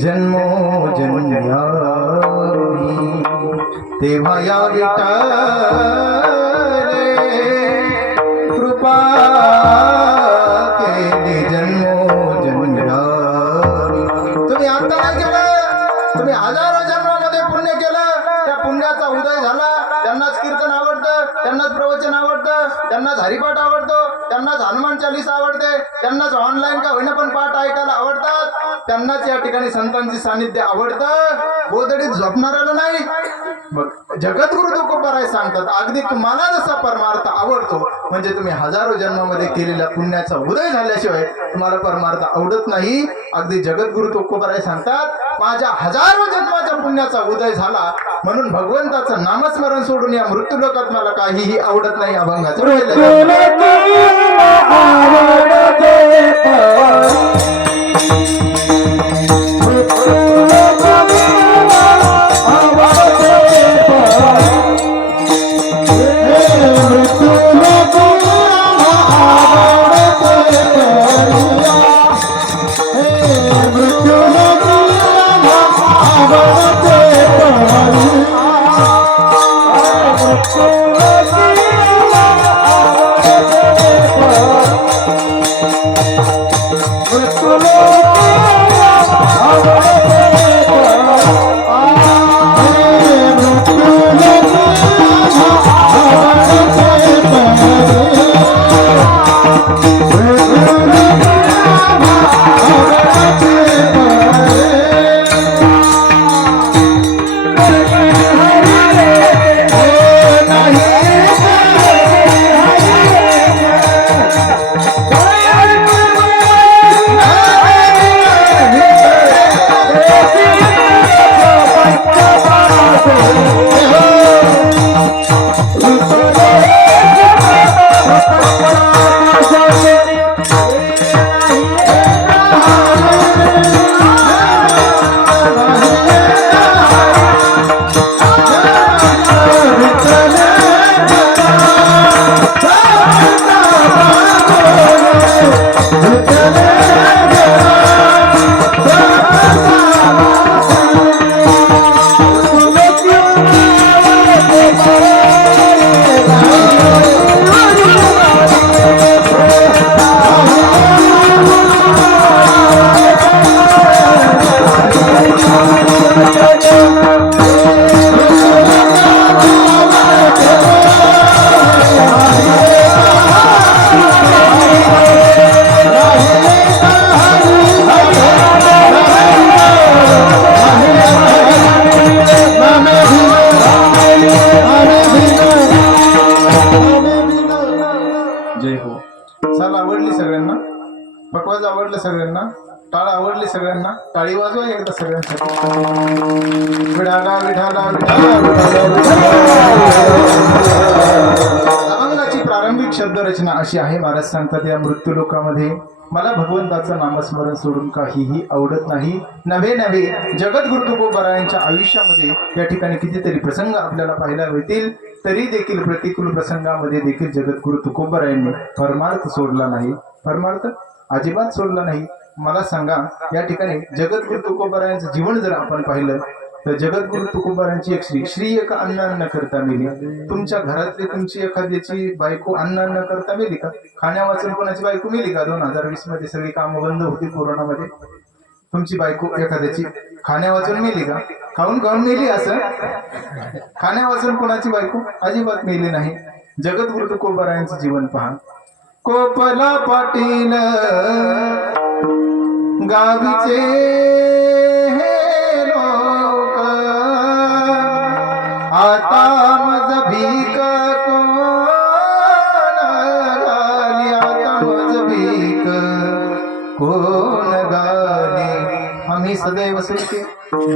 जन्मो जन्मी तेव्हा या विठ्ठले कृपा केली जन्मो जन्मी तुम्ही आता नाही केलं, तुम्ही हजारो जन्मामध्ये पुण्य केलं, त्या पुण्याचा उदय झाला. त्यांनाच कीर्तन आवडतं, त्यांनाच प्रवचन आवडतं, त्यांनाच हरिपाठ आवडतो, त्यांनाच हनुमान चालीसा आवडते, त्यांनाच ऑनलाईन का होईना पण पाठ ऐकायला आवडतात, त्यांनाच या ठिकाणी संतांचे सानिध्य आवडतं. गोधडीत झोपणाऱ्याला नाही. मग जगद्गुरु तुकोबाराय सांगतात अगदी तुम्हाला जसा परमार्थ आवडतो म्हणजे तुम्ही हजारो जन्मामध्ये केलेल्या पुण्याचा उदय झाल्याशिवाय तुम्हाला परमार्थ आवडत नाही. अगदी जगद्गुरु तुकोबाराय सांगतात माझ्या हजारो जन्माच्या पुण्याचा उदय झाला म्हणून भगवंताचं नामस्मरण सोडून या मृत्यू लोकात मला काहीही आवडत नाही. अभंगाचं पकवाज आवडलं सगळ्यांना, टाळ आवडले सगळ्यांना, टाळी वाजवा एकदा सगळ्यांसाठी. विठाला विठाला अभंगाची प्रारंभिक शब्दरचना अशी आहे. महाराज सांगतात या मृत्यू लोकामध्ये मला भगवंताचं नामस्मरण सोडून काहीही आवडत नाही. नवे नवे जगद्गुरु तुकोबारायांच्या आयुष्यामध्ये या ठिकाणी कितीतरी प्रसंग आपल्याला पाहायला मिळतील. तरी देखील प्रतिकूल प्रसंगामध्ये देखील जगद्गुरु तुकोबारायांनी परमार्थ सोडला नाही. परमार्थ अजिबात सोडला नाही. मला सांगा या ठिकाणी जगद्गुरु तुकोबारायांचं जीवन जर आपण पाहिलं तर जगद्गुरु तुकोबारायांची एक श्री एक अन्न न करता मेली. तुमच्या घरातली तुमची एखाद्याची बायको अन्न न करता मेली का? खाण्या वाचून कोणाची बायको मेली का? 2020 मध्ये सगळी कामं बंद होती कोरोनामध्ये. तुमची बायको एखाद्याची खाण्या वाचून मेली का? खाऊन खाऊन मेली असं? खाण्या वाचून कोणाची बायको अजिबात मेली नाही. जगद्गुरु तुकोबारायांचं जीवन पहा. कोपला पाटील गावीचे हे लोक आता मज भीक कोण गाली, आता मज भीक कोण गाली. आम्ही सदैव सुखे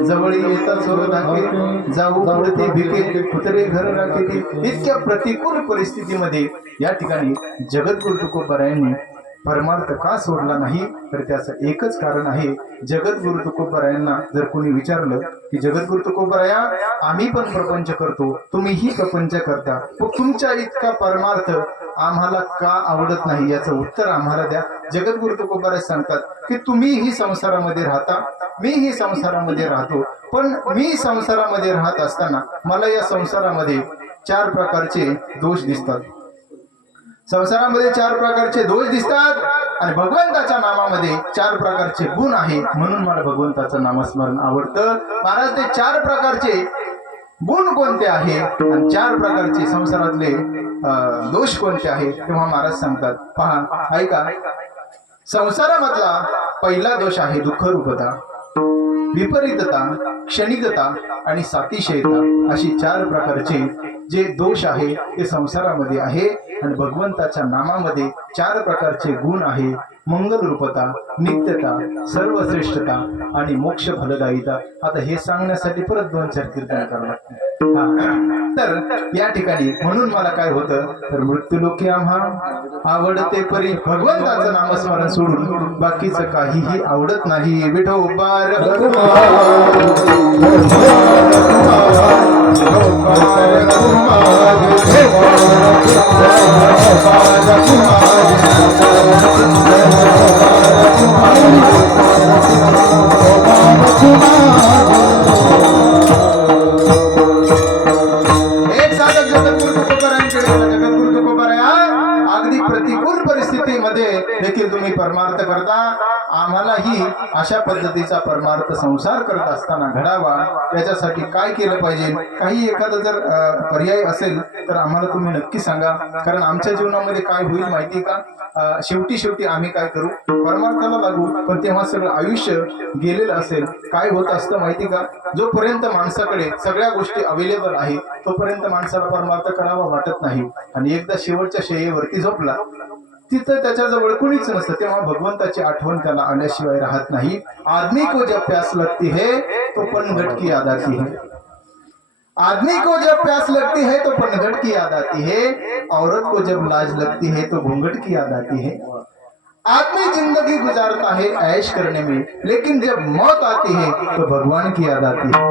जवळी येतात सोर राखे, जाऊ पुढते भिके कुत्रे घर राखे. इतक्या प्रतिकूल परिस्थितीमध्ये या ठिकाणी जगद्गुरु तुकोबारायांनी परमार्थ का सोडला नाही, तर त्याचं एकच कारण आहे. जगद्गुरु तुकोबरायांना जर कोणी विचारलं की जगद्गुरु तुकोबराया, आम्ही पण प्रपंच करतो, तुम्हीही प्रपंच करता, मग तुमच्या इतका परमार्थ आम्हाला का आवडत नाही, याचं उत्तर आम्हाला द्या. जगद्गुरु तुकोबराय सांगतात की तुम्हीही संसारामध्ये राहता, मीही संसारामध्ये राहतो, पण मी संसारामध्ये राहत असताना मला या संसारामध्ये 4 प्रकारचे दोष दिसतात. संसारामध्ये 4 प्रकारचे दोष दिसतात आणि भगवंताच्या नामामध्ये 4 प्रकारचे गुण आहे, म्हणून मला भगवंताचं नामस्मरण आवडतं. महाराज, ते 4 प्रकारचे गुण कोणते आहे आणि 4 प्रकारचे संसारातले दोष कोणते आहे, तेव्हा महाराज सांगतात, पहा, ऐका. संसारामधला पहिला दोष आहे दुःखरूपता, विपरीतता, क्षणिकता आणि सातिशयता, अशी 4 प्रकारचे जे दोष आहे ते संसारामध्ये आहे. आणि भगवंताच्या नामामध्ये 4 प्रकारचे गुण आहे: मंगल रूपता, नित्यता, सर्वश्रेष्ठता आणि मोक्ष फलदायिता. आता हे सांगण्यासाठी परत 2-4 कीर्तन करावं लागतं. तर या ठिकाणी म्हणून मला काय होतं, तर मृत्यूलोकी आम्हा आवडते परी भगवंताचं नामस्मरण सोडून बाकीचं काहीही आवडत नाही. विठोबार एक साधक जगद्गुरु तुकोबरायांकडे गेला. जगद्गुरु तुकोबराया, अगदी प्रतिकूल परिस्थितीमध्ये देखील तुम्ही परमार्थ करता. आम्हालाही अशा पद्धतीचा परमार्थ संसार करत असताना घडावा, त्याच्यासाठी काय केलं पाहिजे, काही एखादा जर पर्याय असेल तर आम्हाला तुम्ही नक्की सांगा. कारण आमच्या जीवनामध्ये काय होईल माहिती का, शेवटी आम्ही काय करू, परमार्थाला लागू, पण तेव्हा सगळं आयुष्य गेलेलं असेल. काय होत असतं माहिती का, जोपर्यंत माणसाकडे सगळ्या गोष्टी अवेलेबल आहे तोपर्यंत माणसाला परमार्थ करावा वाटत नाही. आणि एकदा शेवटच्या शय्येवरती झोपला, तिथं त्याच्याजवळ कुणीच नसतं, तेव्हा भगवंताची आठवण त्याला आल्याशिवाय राहत नाही. आदमी को जब प्यास लगती है तो पनघट की याद आती है. आदमी को जब प्यास लगती है तो पनघट की याद आती है. औरत को जब लाज लगती है तो घूंघट की याद आती है. आदमी जिंदगी गुजारता है ऐश करने में, लेकिन जब मौत आती है तो भगवान की याद आती है.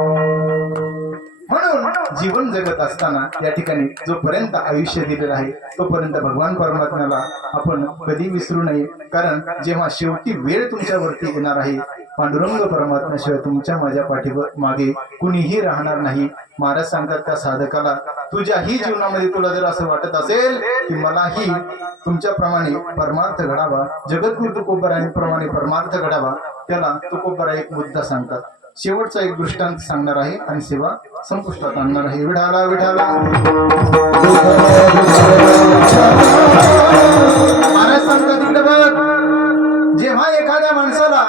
म्हणून जीवन जगत असताना या ठिकाणी जोपर्यंत आयुष्य दिलेलं आहे तोपर्यंत भगवान परमात्म्याला आपण कधी विसरू नये. कारण जेव्हा शेवटी वेळ तुमच्यावरती येणार आहे, पांडुरंग परमात्म्याशिवाय तुमच्या माझ्या पाठीवर मागे कुणीही राहणार नाही. महाराज सांगतात त्या साधकाला, तुझ्याही जीवनामध्ये तुला जर असं वाटत असेल की मलाही तुमच्याप्रमाणे परमार्थ घडावा, जगद्गुरु तुकोबरायांप्रमाणे परमार्थ घडावा, त्याला तुकोबरा एक मुद्दा सांगतात. शेवटचा एक दृष्टांत सांगणार आहे आणि सेवा संपुष्टात आणणार आहे. विठाला विठाला. महाराज सांगतात, इकडे बघ, जेव्हा एखाद्या माणसाला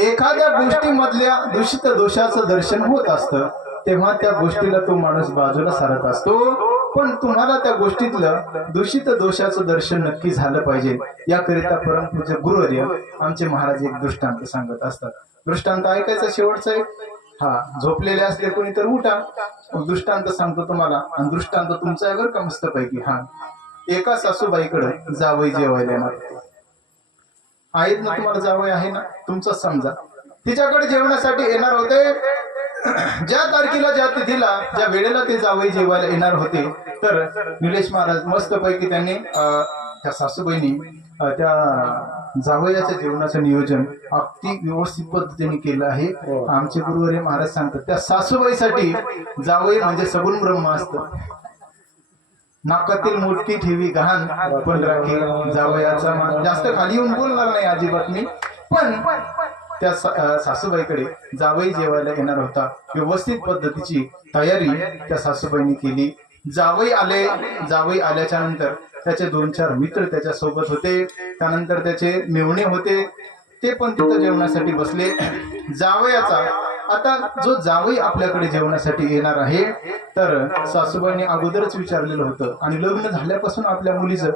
एखाद्या गोष्टीमधल्या दूषित दोषाचं दर्शन होत असतं तेव्हा त्या गोष्टीला तो माणूस बाजूला सारत असतो. पण तुम्हाला त्या गोष्टीतलं दूषित दोषाचं दर्शन नक्की झालं पाहिजे, याकरिता परमपूज्य गुरुवर्य आमचे महाराज एक दृष्टांत सांगत असतात. दृष्टांत ऐकायचा शेवटचा एक, झोपलेले असले कोणी तर उठा, दृष्टांत सांगतो तुम्हाला. आणि दृष्टांत तुमचा आहे बरं का मस्तपैकी. एका सासूबाईकडे जावई जेवायला येणार आहेत ना, तुम्हाला जावई आहे ना तुमचा समजा, तिच्याकडे जेवणासाठी येणार होते. ज्या तारखेला, ज्या तिथीला, ज्या वेळेला ते जावई जेवायला येणार होते, तर निलेश महाराज मस्तपैकी त्यांनी त्या सासूबाईंनी त्या जावयाच्या जेवणाचं नियोजन अगदी व्यवस्थित पद्धतीने केलं आहे. आमचे गुरुवर्य महाराज सांगतात, त्या सासूबाईसाठी जावई म्हणजे सगुण ब्रह्म असतं. नाकातील मोठी ठेवी गहाण पण राखी जावयाचा मान. जास्त खाली येऊन बोलणार नाही अजिबात मी, पण त्या सासूबाईकडे जावई जेवायला येणार होता. व्यवस्थित पद्धतीची तयारी त्या सासूबाईंनी केली. जावई आले. जावई आल्याच्या नंतर त्याचे 2-4 मित्र त्याच्या सोबत होते. त्यानंतर त्याचे मेहुणे होते, ते पण तिथं जेवणासाठी बसले. जावयाचा आता जो जावई आपल्याकडे जेवणासाठी येणार आहे, तर सासूबाईंनी अगोदरच विचारलेलं होतं आणि लग्न झाल्यापासून आपल्या मुलीचं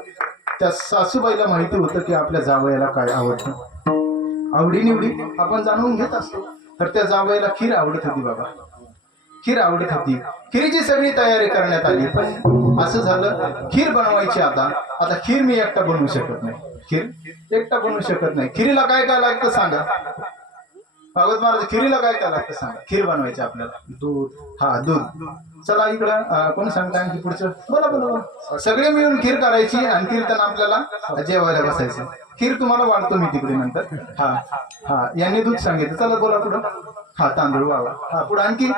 त्या सासूबाईला माहिती होतं की आपल्या जावयाला काय आवडतं. आवडीनिवडी आपण जाणून घेत असतो. तर त्या जावयाला खीर आवडत होती बाबा, खीर आवडत होती. खीरची सगळी तयारी करण्यात आली, पण असं झालं खीर बनवायची. आता खीर मी एकटा बनवू शकत नाही. खीर एकटा बनवू शकत नाही. खिरीला काय काय लागतं सांगा. भागवत महाराज खिरीला काय काय लागतं सांगा. खीर बनवायची आपल्याला. दूध. हा दूध. चला इकडं कोण सांगता आणखी पुढचं. बोला बोला बोला. सगळे मिळून खीर करायची आणि कीर्तन आपल्याला जेवायला बसायचं. खीर तुम्हाला वाढतो मी तिकडे नंतर. हा हा यांनी दूध सांगितलं. चला बोला पुढं. हा तांदूळ वावा. हा पुढे आणखी.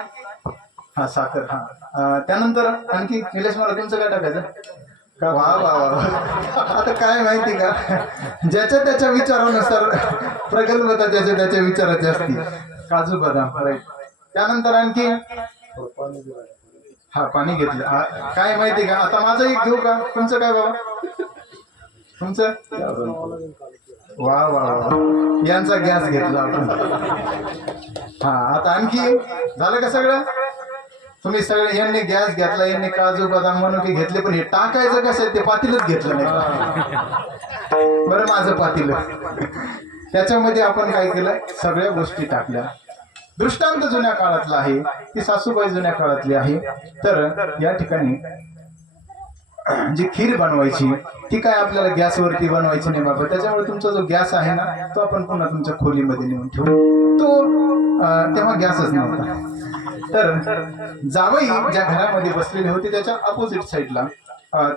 हा साखर. हा त्यानंतर आणखी निलेश मला तुमचं काय टाकायचं. वा वा वा. आता काय माहिती का, ज्याच्या त्याच्या विचारानुसार प्रगल्भता ज्याच्या त्याच्या विचाराची असती. काजू बदाम राईट. त्यानंतर आणखी हा पाणी घेतलं. काय माहिती का, आता माझं एक घेऊ का. तुमचं काय बाबा. तुमचं वा वा वा. यांचा गॅस घेतला आपण. हा आता आणखी झालं का सगळं. तुम्ही सगळे यांनी गॅस घेतला, यांनी काजू बदाम म्हणून की घेतले, पण हे टाकायचं कसं आहे ते पातीलच घेतलं नाही. बरं माझं पातील. त्याच्यामध्ये आपण काय केलं, सगळ्या गोष्टी टाकल्या. दृष्टांत जुन्या काळातला आहे, ती सासूबाई जुन्या काळातली आहे. तर या ठिकाणी जी खीर बनवायची ती काय आपल्याला गॅसवरती बनवायची नाही बाबा. त्याच्यामुळे तुमचा जो गॅस आहे ना तो आपण पुन्हा तुमच्या खोलीमध्ये नेऊन ठेवू. तो तेव्हा गॅसच नव्हता. तर जावई ज्या घरामध्ये बसलेले होते त्याच्या अपोजिट साईडला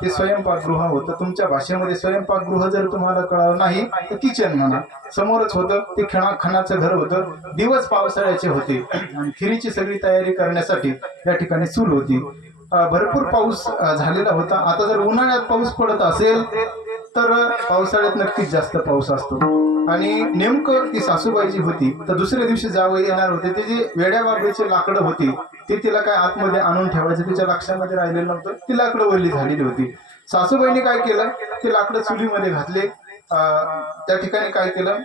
ते स्वयंपाकगृह होतं. तुमच्या भाषेमध्ये स्वयंपाकगृह जर तुम्हाला कळलं नाही तर किचन म्हणा. समोरच होतं ते खणाचं घर होतं. दिवस पावसाळ्याचे होते आणि खिरीची सगळी तयारी करण्यासाठी त्या ठिकाणी चूल होती. भरपूर पाऊस झालेला होता. आता जर उन्हाळ्यात पाऊस पडत असेल तर पावसाळ्यात नक्कीच जास्त पाऊस असतो. आणि नेमकं ती सासूबाई जी होती तर दुसऱ्या दिवशी जावई येणार होते. ते जे वेड्या बाबळीचे लाकडं होती ते तिला काय आतमध्ये आणून ठेवायचं तिच्या लक्षामध्ये राहिलेलं नव्हतं. ती लाकडं वल्ली झालेली होती. सासूबाईने काय केलं, ते लाकडं चुलीमध्ये घातले. त्या ठिकाणी काय केलं,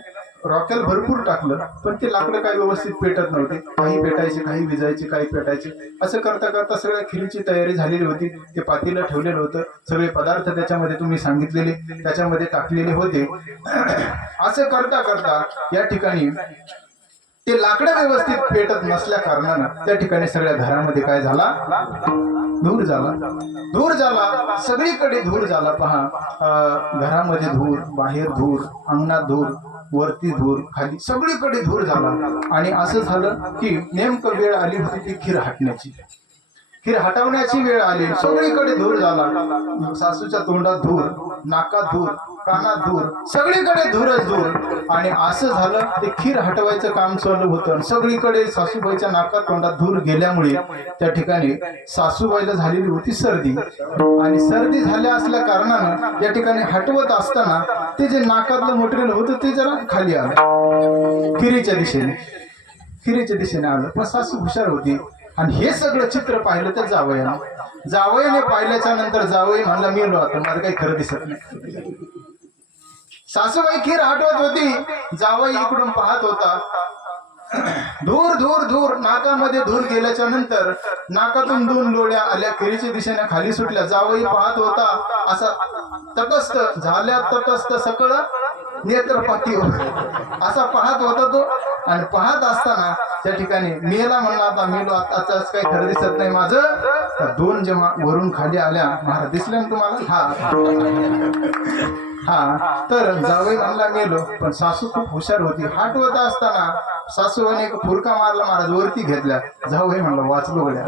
रॉकेल भरपूर टाकलं, पण ते लाकडं काही व्यवस्थित पेटत नव्हते. काही पेटायचे, काही विजायचे, काही पेटायचे. असं करता करता सगळ्या खिरीची तयारी झालेली होती. ते पातीला ठेवलेलं होतं. सगळे पदार्थ त्याच्यामध्ये तुम्ही सांगितलेले त्याच्यामध्ये टाकलेले होते. असं करता करता या ठिकाणी ते लाकडं व्यवस्थित पेटत नसल्या कारणानं त्या ठिकाणी सगळ्या घरामध्ये काय झाला, धूर झाला. धूर झाला, सगळीकडे धूर झाला. पहा, घरामध्ये धूर, बाहेर धूर, अंगणात धूर, वरती धूर, खाली सगळीकडे धूर झाला. आणि असं झालं की नेमकं वेळ आली होती ती खीर हटण्याची. खीर हटवण्याची वेळ आली. सगळीकडे धूर झाला. सासूच्या तोंडात धूर, नाकात धूर, कानात धूर, सगळीकडे धूरच धूर. आणि असं झालं ते खीर हटवायचं काम चालू होतं. सगळीकडे सासूबाईच्या नाकात तोंडात धूर गेल्यामुळे त्या ठिकाणी सासूबाईला झालेली होती सर्दी. आणि सर्दी झाल्या असल्या कारणानं या ठिकाणी हटवत असताना ते जे नाकातलं मटेरियल होतं ते जरा खाली आलं. खिरीच्या दिशेने आलं. पण सासू हुशार होती. आणि हे सगळं चित्र पाहिलं तर जावयाने पाहिल्याच्या नंतर जावई म्हणला, मेलो आता, माझं काही खरं दिसत नाही. सासूबाई खीर हटवत होती, जावई इकडून पाहत होता. धूर धूर धूर, नाकामध्ये धूर गेल्याच्या नंतर नाकातून 2 लोळ्या आल्या, खिरीच्या दिशेने खाली सुटल्या. जावई पाहत होता. असा तटस्थ झाल्या, तटस्थ सकळ नेत्रपाती असा पाहत होता तो. आणि पाहत असताना त्या ठिकाणी मेला म्हणला, आता मेलो, आताच काही खरं दिसत नाही माझं. 2 जेव्हा वरून खाली आल्या, महाराज दिसले ना तुम्हाला. हा तर जावई म्हणला मेलो. पण सासू खूप हुशार होती. हटवत असताना सासूने एक फुरका मारला, महाराज वरती घेतल्या. जावई म्हणलं वाचलो गड्या.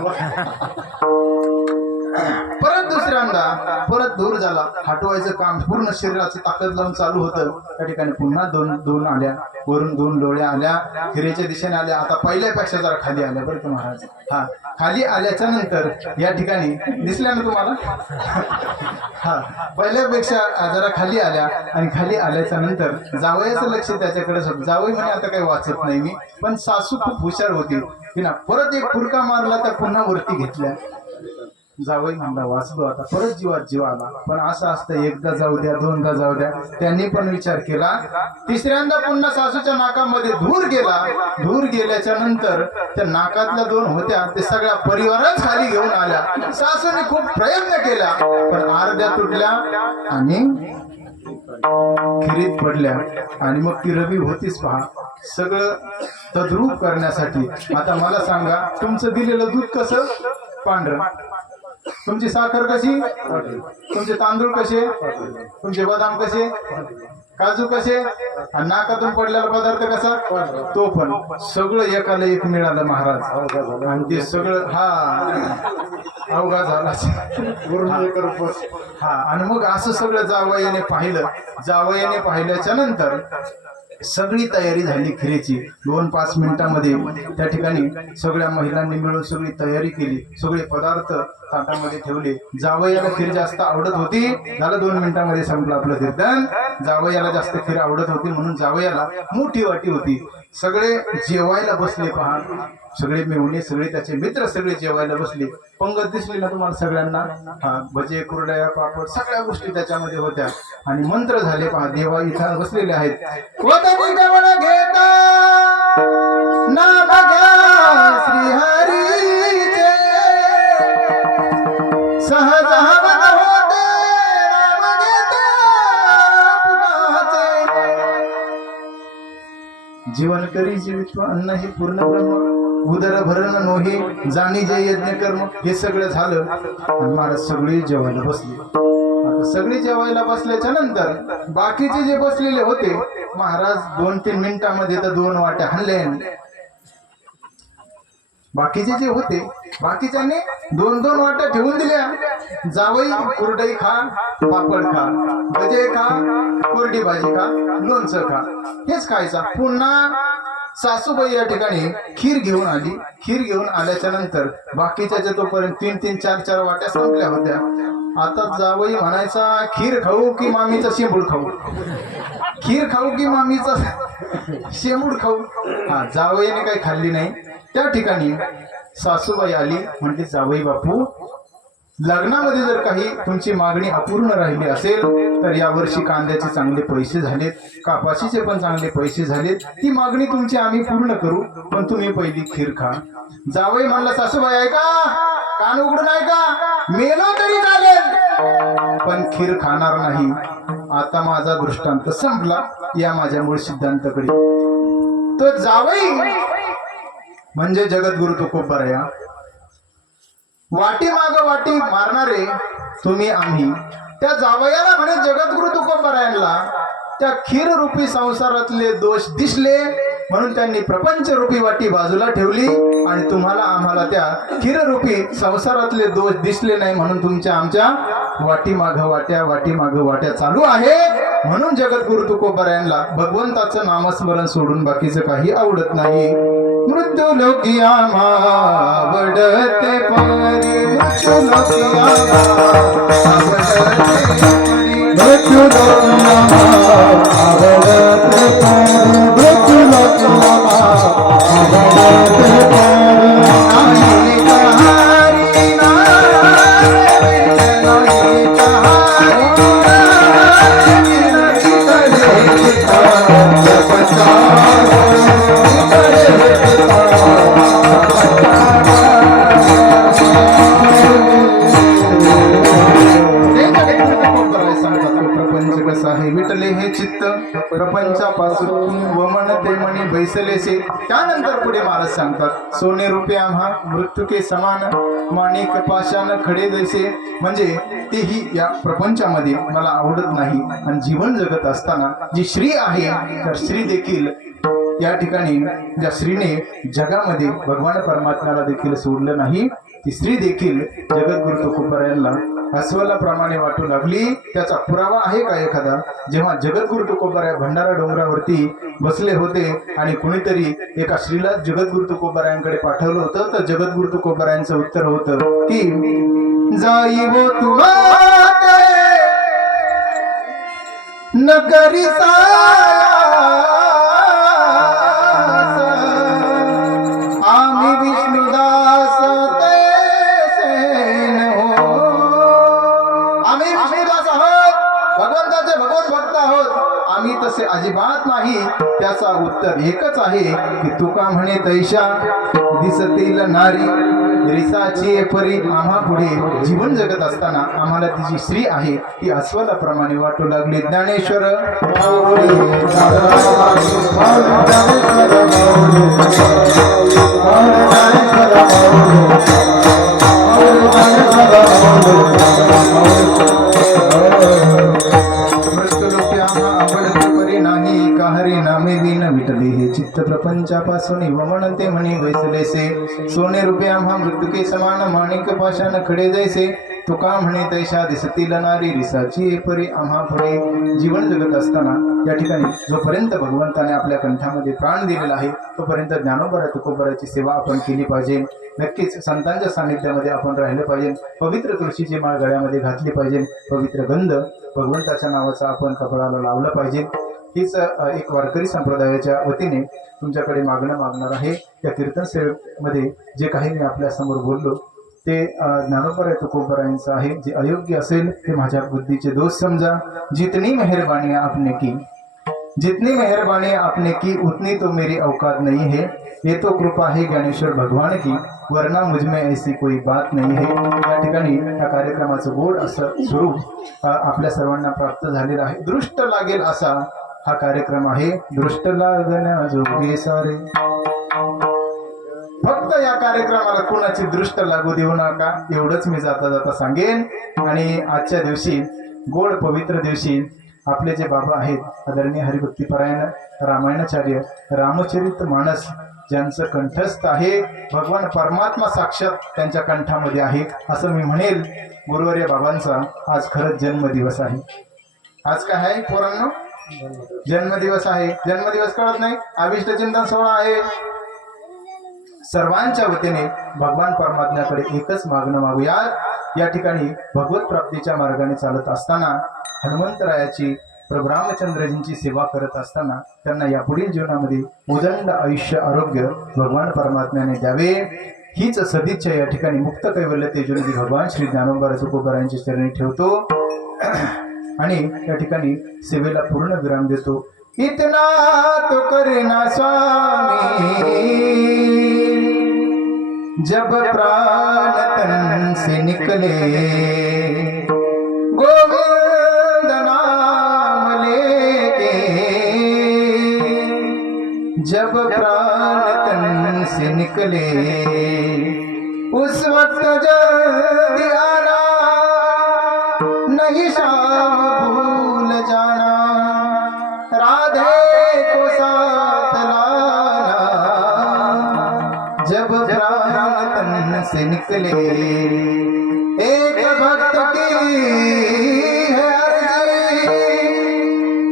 परत दुसऱ्यांदा परत धूर झाला. हटवायचं काम पूर्ण शरीराची ताकद लावून चालू होतं. त्या ठिकाणी पुन्हा 2 आल्या, वरून 2 लोळ्या आल्या, खिरीच्या दिशेने आल्या. आता पहिल्यापेक्षा जरा खाली आल्या बरं का महाराज. हा खाली आल्याच्या नंतर या ठिकाणी दिसल्या ना तुम्हाला. हा पहिल्यापेक्षा जरा खाली आल्या. आणि खाली आल्याच्या नंतर जावयाचं लक्ष त्याच्याकडे होतं. जावई म्हणे आता काही वाचत नाही मी. पण सासू खूप हुशार होती. तिला परत एक फुरका मारला, त्या पुन्हा वरती घेतल्या. जावई म्हणला वाचलो आता. परत जीवात जीव आला. पण असं असतं, एकदा जाऊ द्या, 2दा जाऊ द्या. त्यांनी पण विचार केला. तिसऱ्यांदा पुन्हा सासूच्या नाकामध्ये धूर गेला. धूर गेल्याच्या नंतर त्या नाकातल्या 2 होत्या ते सगळ्या परिवारात खाली घेऊन आल्या. सासूने खूप प्रयत्न केला, पण अर्ध्या तुटल्या आणि खिरीत पडल्या. आणि मग ती रवी होतीच. पहा, सगळं तद्रूप करण्यासाठी. आता मला सांगा, तुमचं दिलेलं दूध कसं पांढरं, तुमची साखर कशी, तुमचे तांदूळ कसे, तुमचे बदाम कसे, काजू कसे आणि नाकातून पडलेला पदार्थ कसा तो पण सगळं एकाला एक मिळालं महाराज आणि ते सगळं अवघा झाला हा. आणि मग असं सगळं जावयाने पाहिल्याच्या नंतर सगळी तयारी झाली खिरीची. 2-5 मिनिटांमध्ये त्या ठिकाणी सगळ्या महिलांनी मिळून सगळी तयारी केली. सगळे पदार्थ ताटामध्ये ठेवले. जावयाला खीर जास्त आवडत होती. झालं 2 मिनिटांमध्ये संपलं आपलं कीर्तन. जावयाला जास्त खीर आवडत होती म्हणून जावयाला मोठी वाटी होती. सगळे जेवायला बसले पहा. सगळे मेहुणे सगळे त्याचे मित्र सगळे जेवायला बसले. पंगत दिसली ना तुम्हाला सगळ्यांना. भजे कुरड्या पापड सगळ्या गोष्टी त्याच्यामध्ये होत्या. आणि मंत्र झाले पहा. देवा इथं बसलेले आहेत. वदनी गवळ घेता नाम घ्या श्रीहरीचे सहज हवन होते नाम घेता पुनाचे. जीवन करी जीवित्व अन्न हे पूर्ण ब्रह्म उदर भरण नोहे जाणी जे यज्ञ कर्म. हे सगळं झालं आणि महाराज सगळे जेवायला बसले. आता सगळे जेवायला बसल्याच्या नंतर बाकीचे जे बसलेले होते महाराज 2-3 मिनिटांमध्ये तर 2 वाट्या हाणल्या. बाकीचे जे होते बाकीच्यांनी 2-2 वाट्या ठेवून दिल्या. जावई कुरडई खा, पापड खा, भजे खा, कोरडी भाजी खा, लोणचं खा, हेच खायचा. पुन्हा सासूबाई या ठिकाणी खीर घेऊन आली. खीर घेऊन आल्याच्या नंतर बाकीच्या तोपर्यंत 3-3, 4-4 वाट्या संपल्या होत्या. आता जावई म्हणायचा खीर खाऊ की मामीचा शेंबूड खाऊ, खीर खाऊ की मामीचा शेंबूड खाऊ. जावईने काही खाल्ली नाही. त्या ठिकाणी सासूबाई आली. म्हणते जावई बापू, लग्नामध्ये जर काही तुमची मागणी अपूर्ण राहिली असेल तर यावर्षी कांद्याचे चांगले पैसे झालेत, कापाशीचे पण चांगले पैसे झालेत. ती मागणी तुमची आम्ही पूर्ण करू, पण तुम्ही पहिली खीर खा. जावई म्हणला सासूबाई ऐका, कान उघडून ऐका, मेलो तरी चालेल पण खीर खाणार नाही. आता माझा दृष्टांत संपला. या माझ्या मूळ सिद्धांताकडे. तो जावई म्हणजे जगद्गुरु तुकोबराया. वाटी माग वाटी मारणारे तुम्ही आम्ही. त्या जावयाला म्हणे जगद्गुरु तुकोबरायांना त्या खीर रूपी संसारातले दोष दिसले म्हणून त्यांनी प्रपंच रूपी वाटी बाजूला ठेवली. आणि तुम्हाला आम्हाला त्या खीर रूपी संसारातले दोष दिसले नाही म्हणून तुमच्या आमच्या वाटी माग वाट्या चालू आहे. म्हणून जगद्गुरु तुकोबरायांना भगवंताचं नामस्मरण सोडून बाकीचं काही आवडत नाही. मृत्यू लोकी आवडते पारी, मृत्यू लोकी आवडते पारी, मृत्यू लोकी आवडते पारी, मृत्यू लोकी आवडते पारी. नाही कहारी नाही विटले हे चित्त प्रपंचापासून वमन ते मनी बैसलेसे. त्यानंतर पुढे महाराज सांगतात सोने रुपये आम्हा मृत्यू के समान माणिक पाषाण खडे जैसे. म्हणजे तेही या प्रपंचामध्ये मला आवडत नाही. आणि जीवन जगत असताना जी श्री आहे तर श्री देखील या ठिकाणी ज्या स्त्रीने जगामध्ये भगवान परमात्म्याला देखील सोडलं नाही ती स्त्री देखील जगद्गुरु तुकोबरायांना अस्वलाप्रमाणे वाटू लागली. त्याचा पुरावा आहे का एखादा? जेव्हा जगद्गुरु तुकोबराय भंडारा डोंगरावरती बसले होते आणि कुणीतरी एका स्त्रीला जगद्गुरु तुकोबरायांकडे पाठवलं होतं तर जगद्गुरु तुकोबरायांचं उत्तर होतं की जाईवो तुम्हाते नगरी आम्ही विष्णुदास भगवंताचे भगवत भक्त आहोत आम्ही तसे अजिबात नाही. त्याचा उत्तर एकच आहे की तुका म्हणे तैशा दिसतील नारी रिसाची परी. आम्हा पुढे जीवन जगत असताना आम्हाला तिची स्त्री आहे ती अस्वलाप्रमाणे वाटू लागली. ज्ञानेश्वर मृत्यू लोकी आम्हा आवडते त्यांच्यापासून व म्हणते म्हणे वैसलेसे सोने रुपये आम्हा मृत्युके समान माणिक पाशान खडे जैसे तुका म्हणे तैशा दिसतील नारी रिसाची परी आम्हा पुढे जीवन जगत असताना या ठिकाणी जोपर्यंत भगवंताने आपल्या कंठामध्ये प्राण दिलेला आहे तोपर्यंत ज्ञानोबरा तुकोबराची सेवा आपण केली पाहिजे. नक्कीच संतांच्या सानिध्यामध्ये आपण राहिलं पाहिजे. पवित्र तुळशीची माळ गळ्यामध्ये घातली पाहिजे. पवित्र गंध भगवंताच्या नावाचा आपण कपाळाला लावलं पाहिजे. हीच एक वारकरी संप्रदायाच्या वतीने तुमच्याकडे मागणार आहे. या कीर्तन सेवेमध्ये जे काही मी आपल्या समोर बोललो ते ज्ञानोबरा तुकोबरायांचं आहे. जे अयोग्य असेल ते माझ्या बुद्धीचे दोष समजा. जितनी मेहरबानी आपने की, जितनी मेहरबानी आपने की उतनी तो मेरी औकात नहीं है. ये तो कृपा है ज्ञानेश्वर भगवान की, वरना मुझमें ऐसी कोई बात नहीं है. या ठिकाणी या कार्यक्रमाचं गोड असं स्वरूप आपल्या सर्वांना प्राप्त झालेलं आहे. दृष्ट लागेल असा हा कार्यक्रम आहे. दृष्ट लागण्या जोगे सारे. फक्त या कार्यक्रमाला कुणाची दृष्ट लागू देऊ नका एवढंच मी जाता जाता सांगेन. आणि आजच्या दिवशी गोड पवित्र दिवशी आपले जे बाबा आहेत आदरणीय हरिभक्तीपरायण रामायणाचार्य रामचरित मानस ज्यांचं कंठस्थ आहे, भगवान परमात्मा साक्षात त्यांच्या कंठामध्ये आहे असं मी म्हणेल. गुरुवर्य बाबांचा आज खरंच जन्मदिवस आहे. आज काय आहे पोरांनो? जन्मदिवस आहे. जन्मदिवस कळत नाही? अभिष्ट चिंतन सोहळा आहे. सर्वांच्या वतीने भगवान परमात्म्याकडे एकच मागणं मागूया. या ठिकाणी भगवत प्राप्तीच्या मार्गाने चालत असताना हनुमंतरायाची प्रभू रामचंद्रजींची सेवा करत असताना त्यांना यापुढील जीवनामध्ये उदंड आयुष्य आरोग्य भगवान परमात्म्याने द्यावे हीच सदिच्छा या ठिकाणी मुक्त कैवल्य तेजोनिधी भगवान श्री ज्ञानोबा तुकोबरायांच्या चरणी ठेवतो आणि या ठिकाणी सेवेला पूर्ण विराम देतो. इतना तो करना स्वामी जब प्राण तन से निकले, गोविंद नाम लेके जब प्राण तन से निकले, उस वक्त जल्दी आना नहीं शाम भूल जाना, राधे को साथ लाना जब प्राण तन से निकले. एक भक्त की है अर्जी,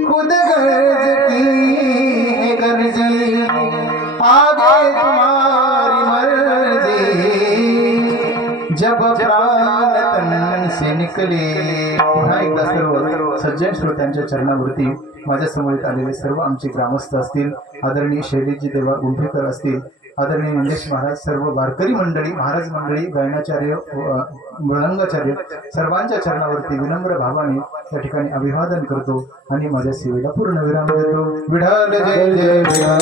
खुद गर्ज की है गर्जी, आगे तुम्हारी मर्जी जब प्राण तन से निकले. पुन्हा एकदा सर्व सज्जन श्रोत्यांच्या चरणावरती माझ्या समोर आलेले सर्व आमचे ग्रामस्थ असतील, आदरणीय शैलेशजी देवा गुंफेकर असतील, आदरणीय मंगेश महाराज, सर्व वारकरी मंडळी, महाराज मंडळी, गायनाचार्य, मृदंगाचार्य सर्वांच्या चरणावरती विनम्र भावाने या ठिकाणी अभिवादन करतो आणि माझ्या सेवेला पूर्ण विराम देतो. विठ्ठल जय जय विठ्ठल.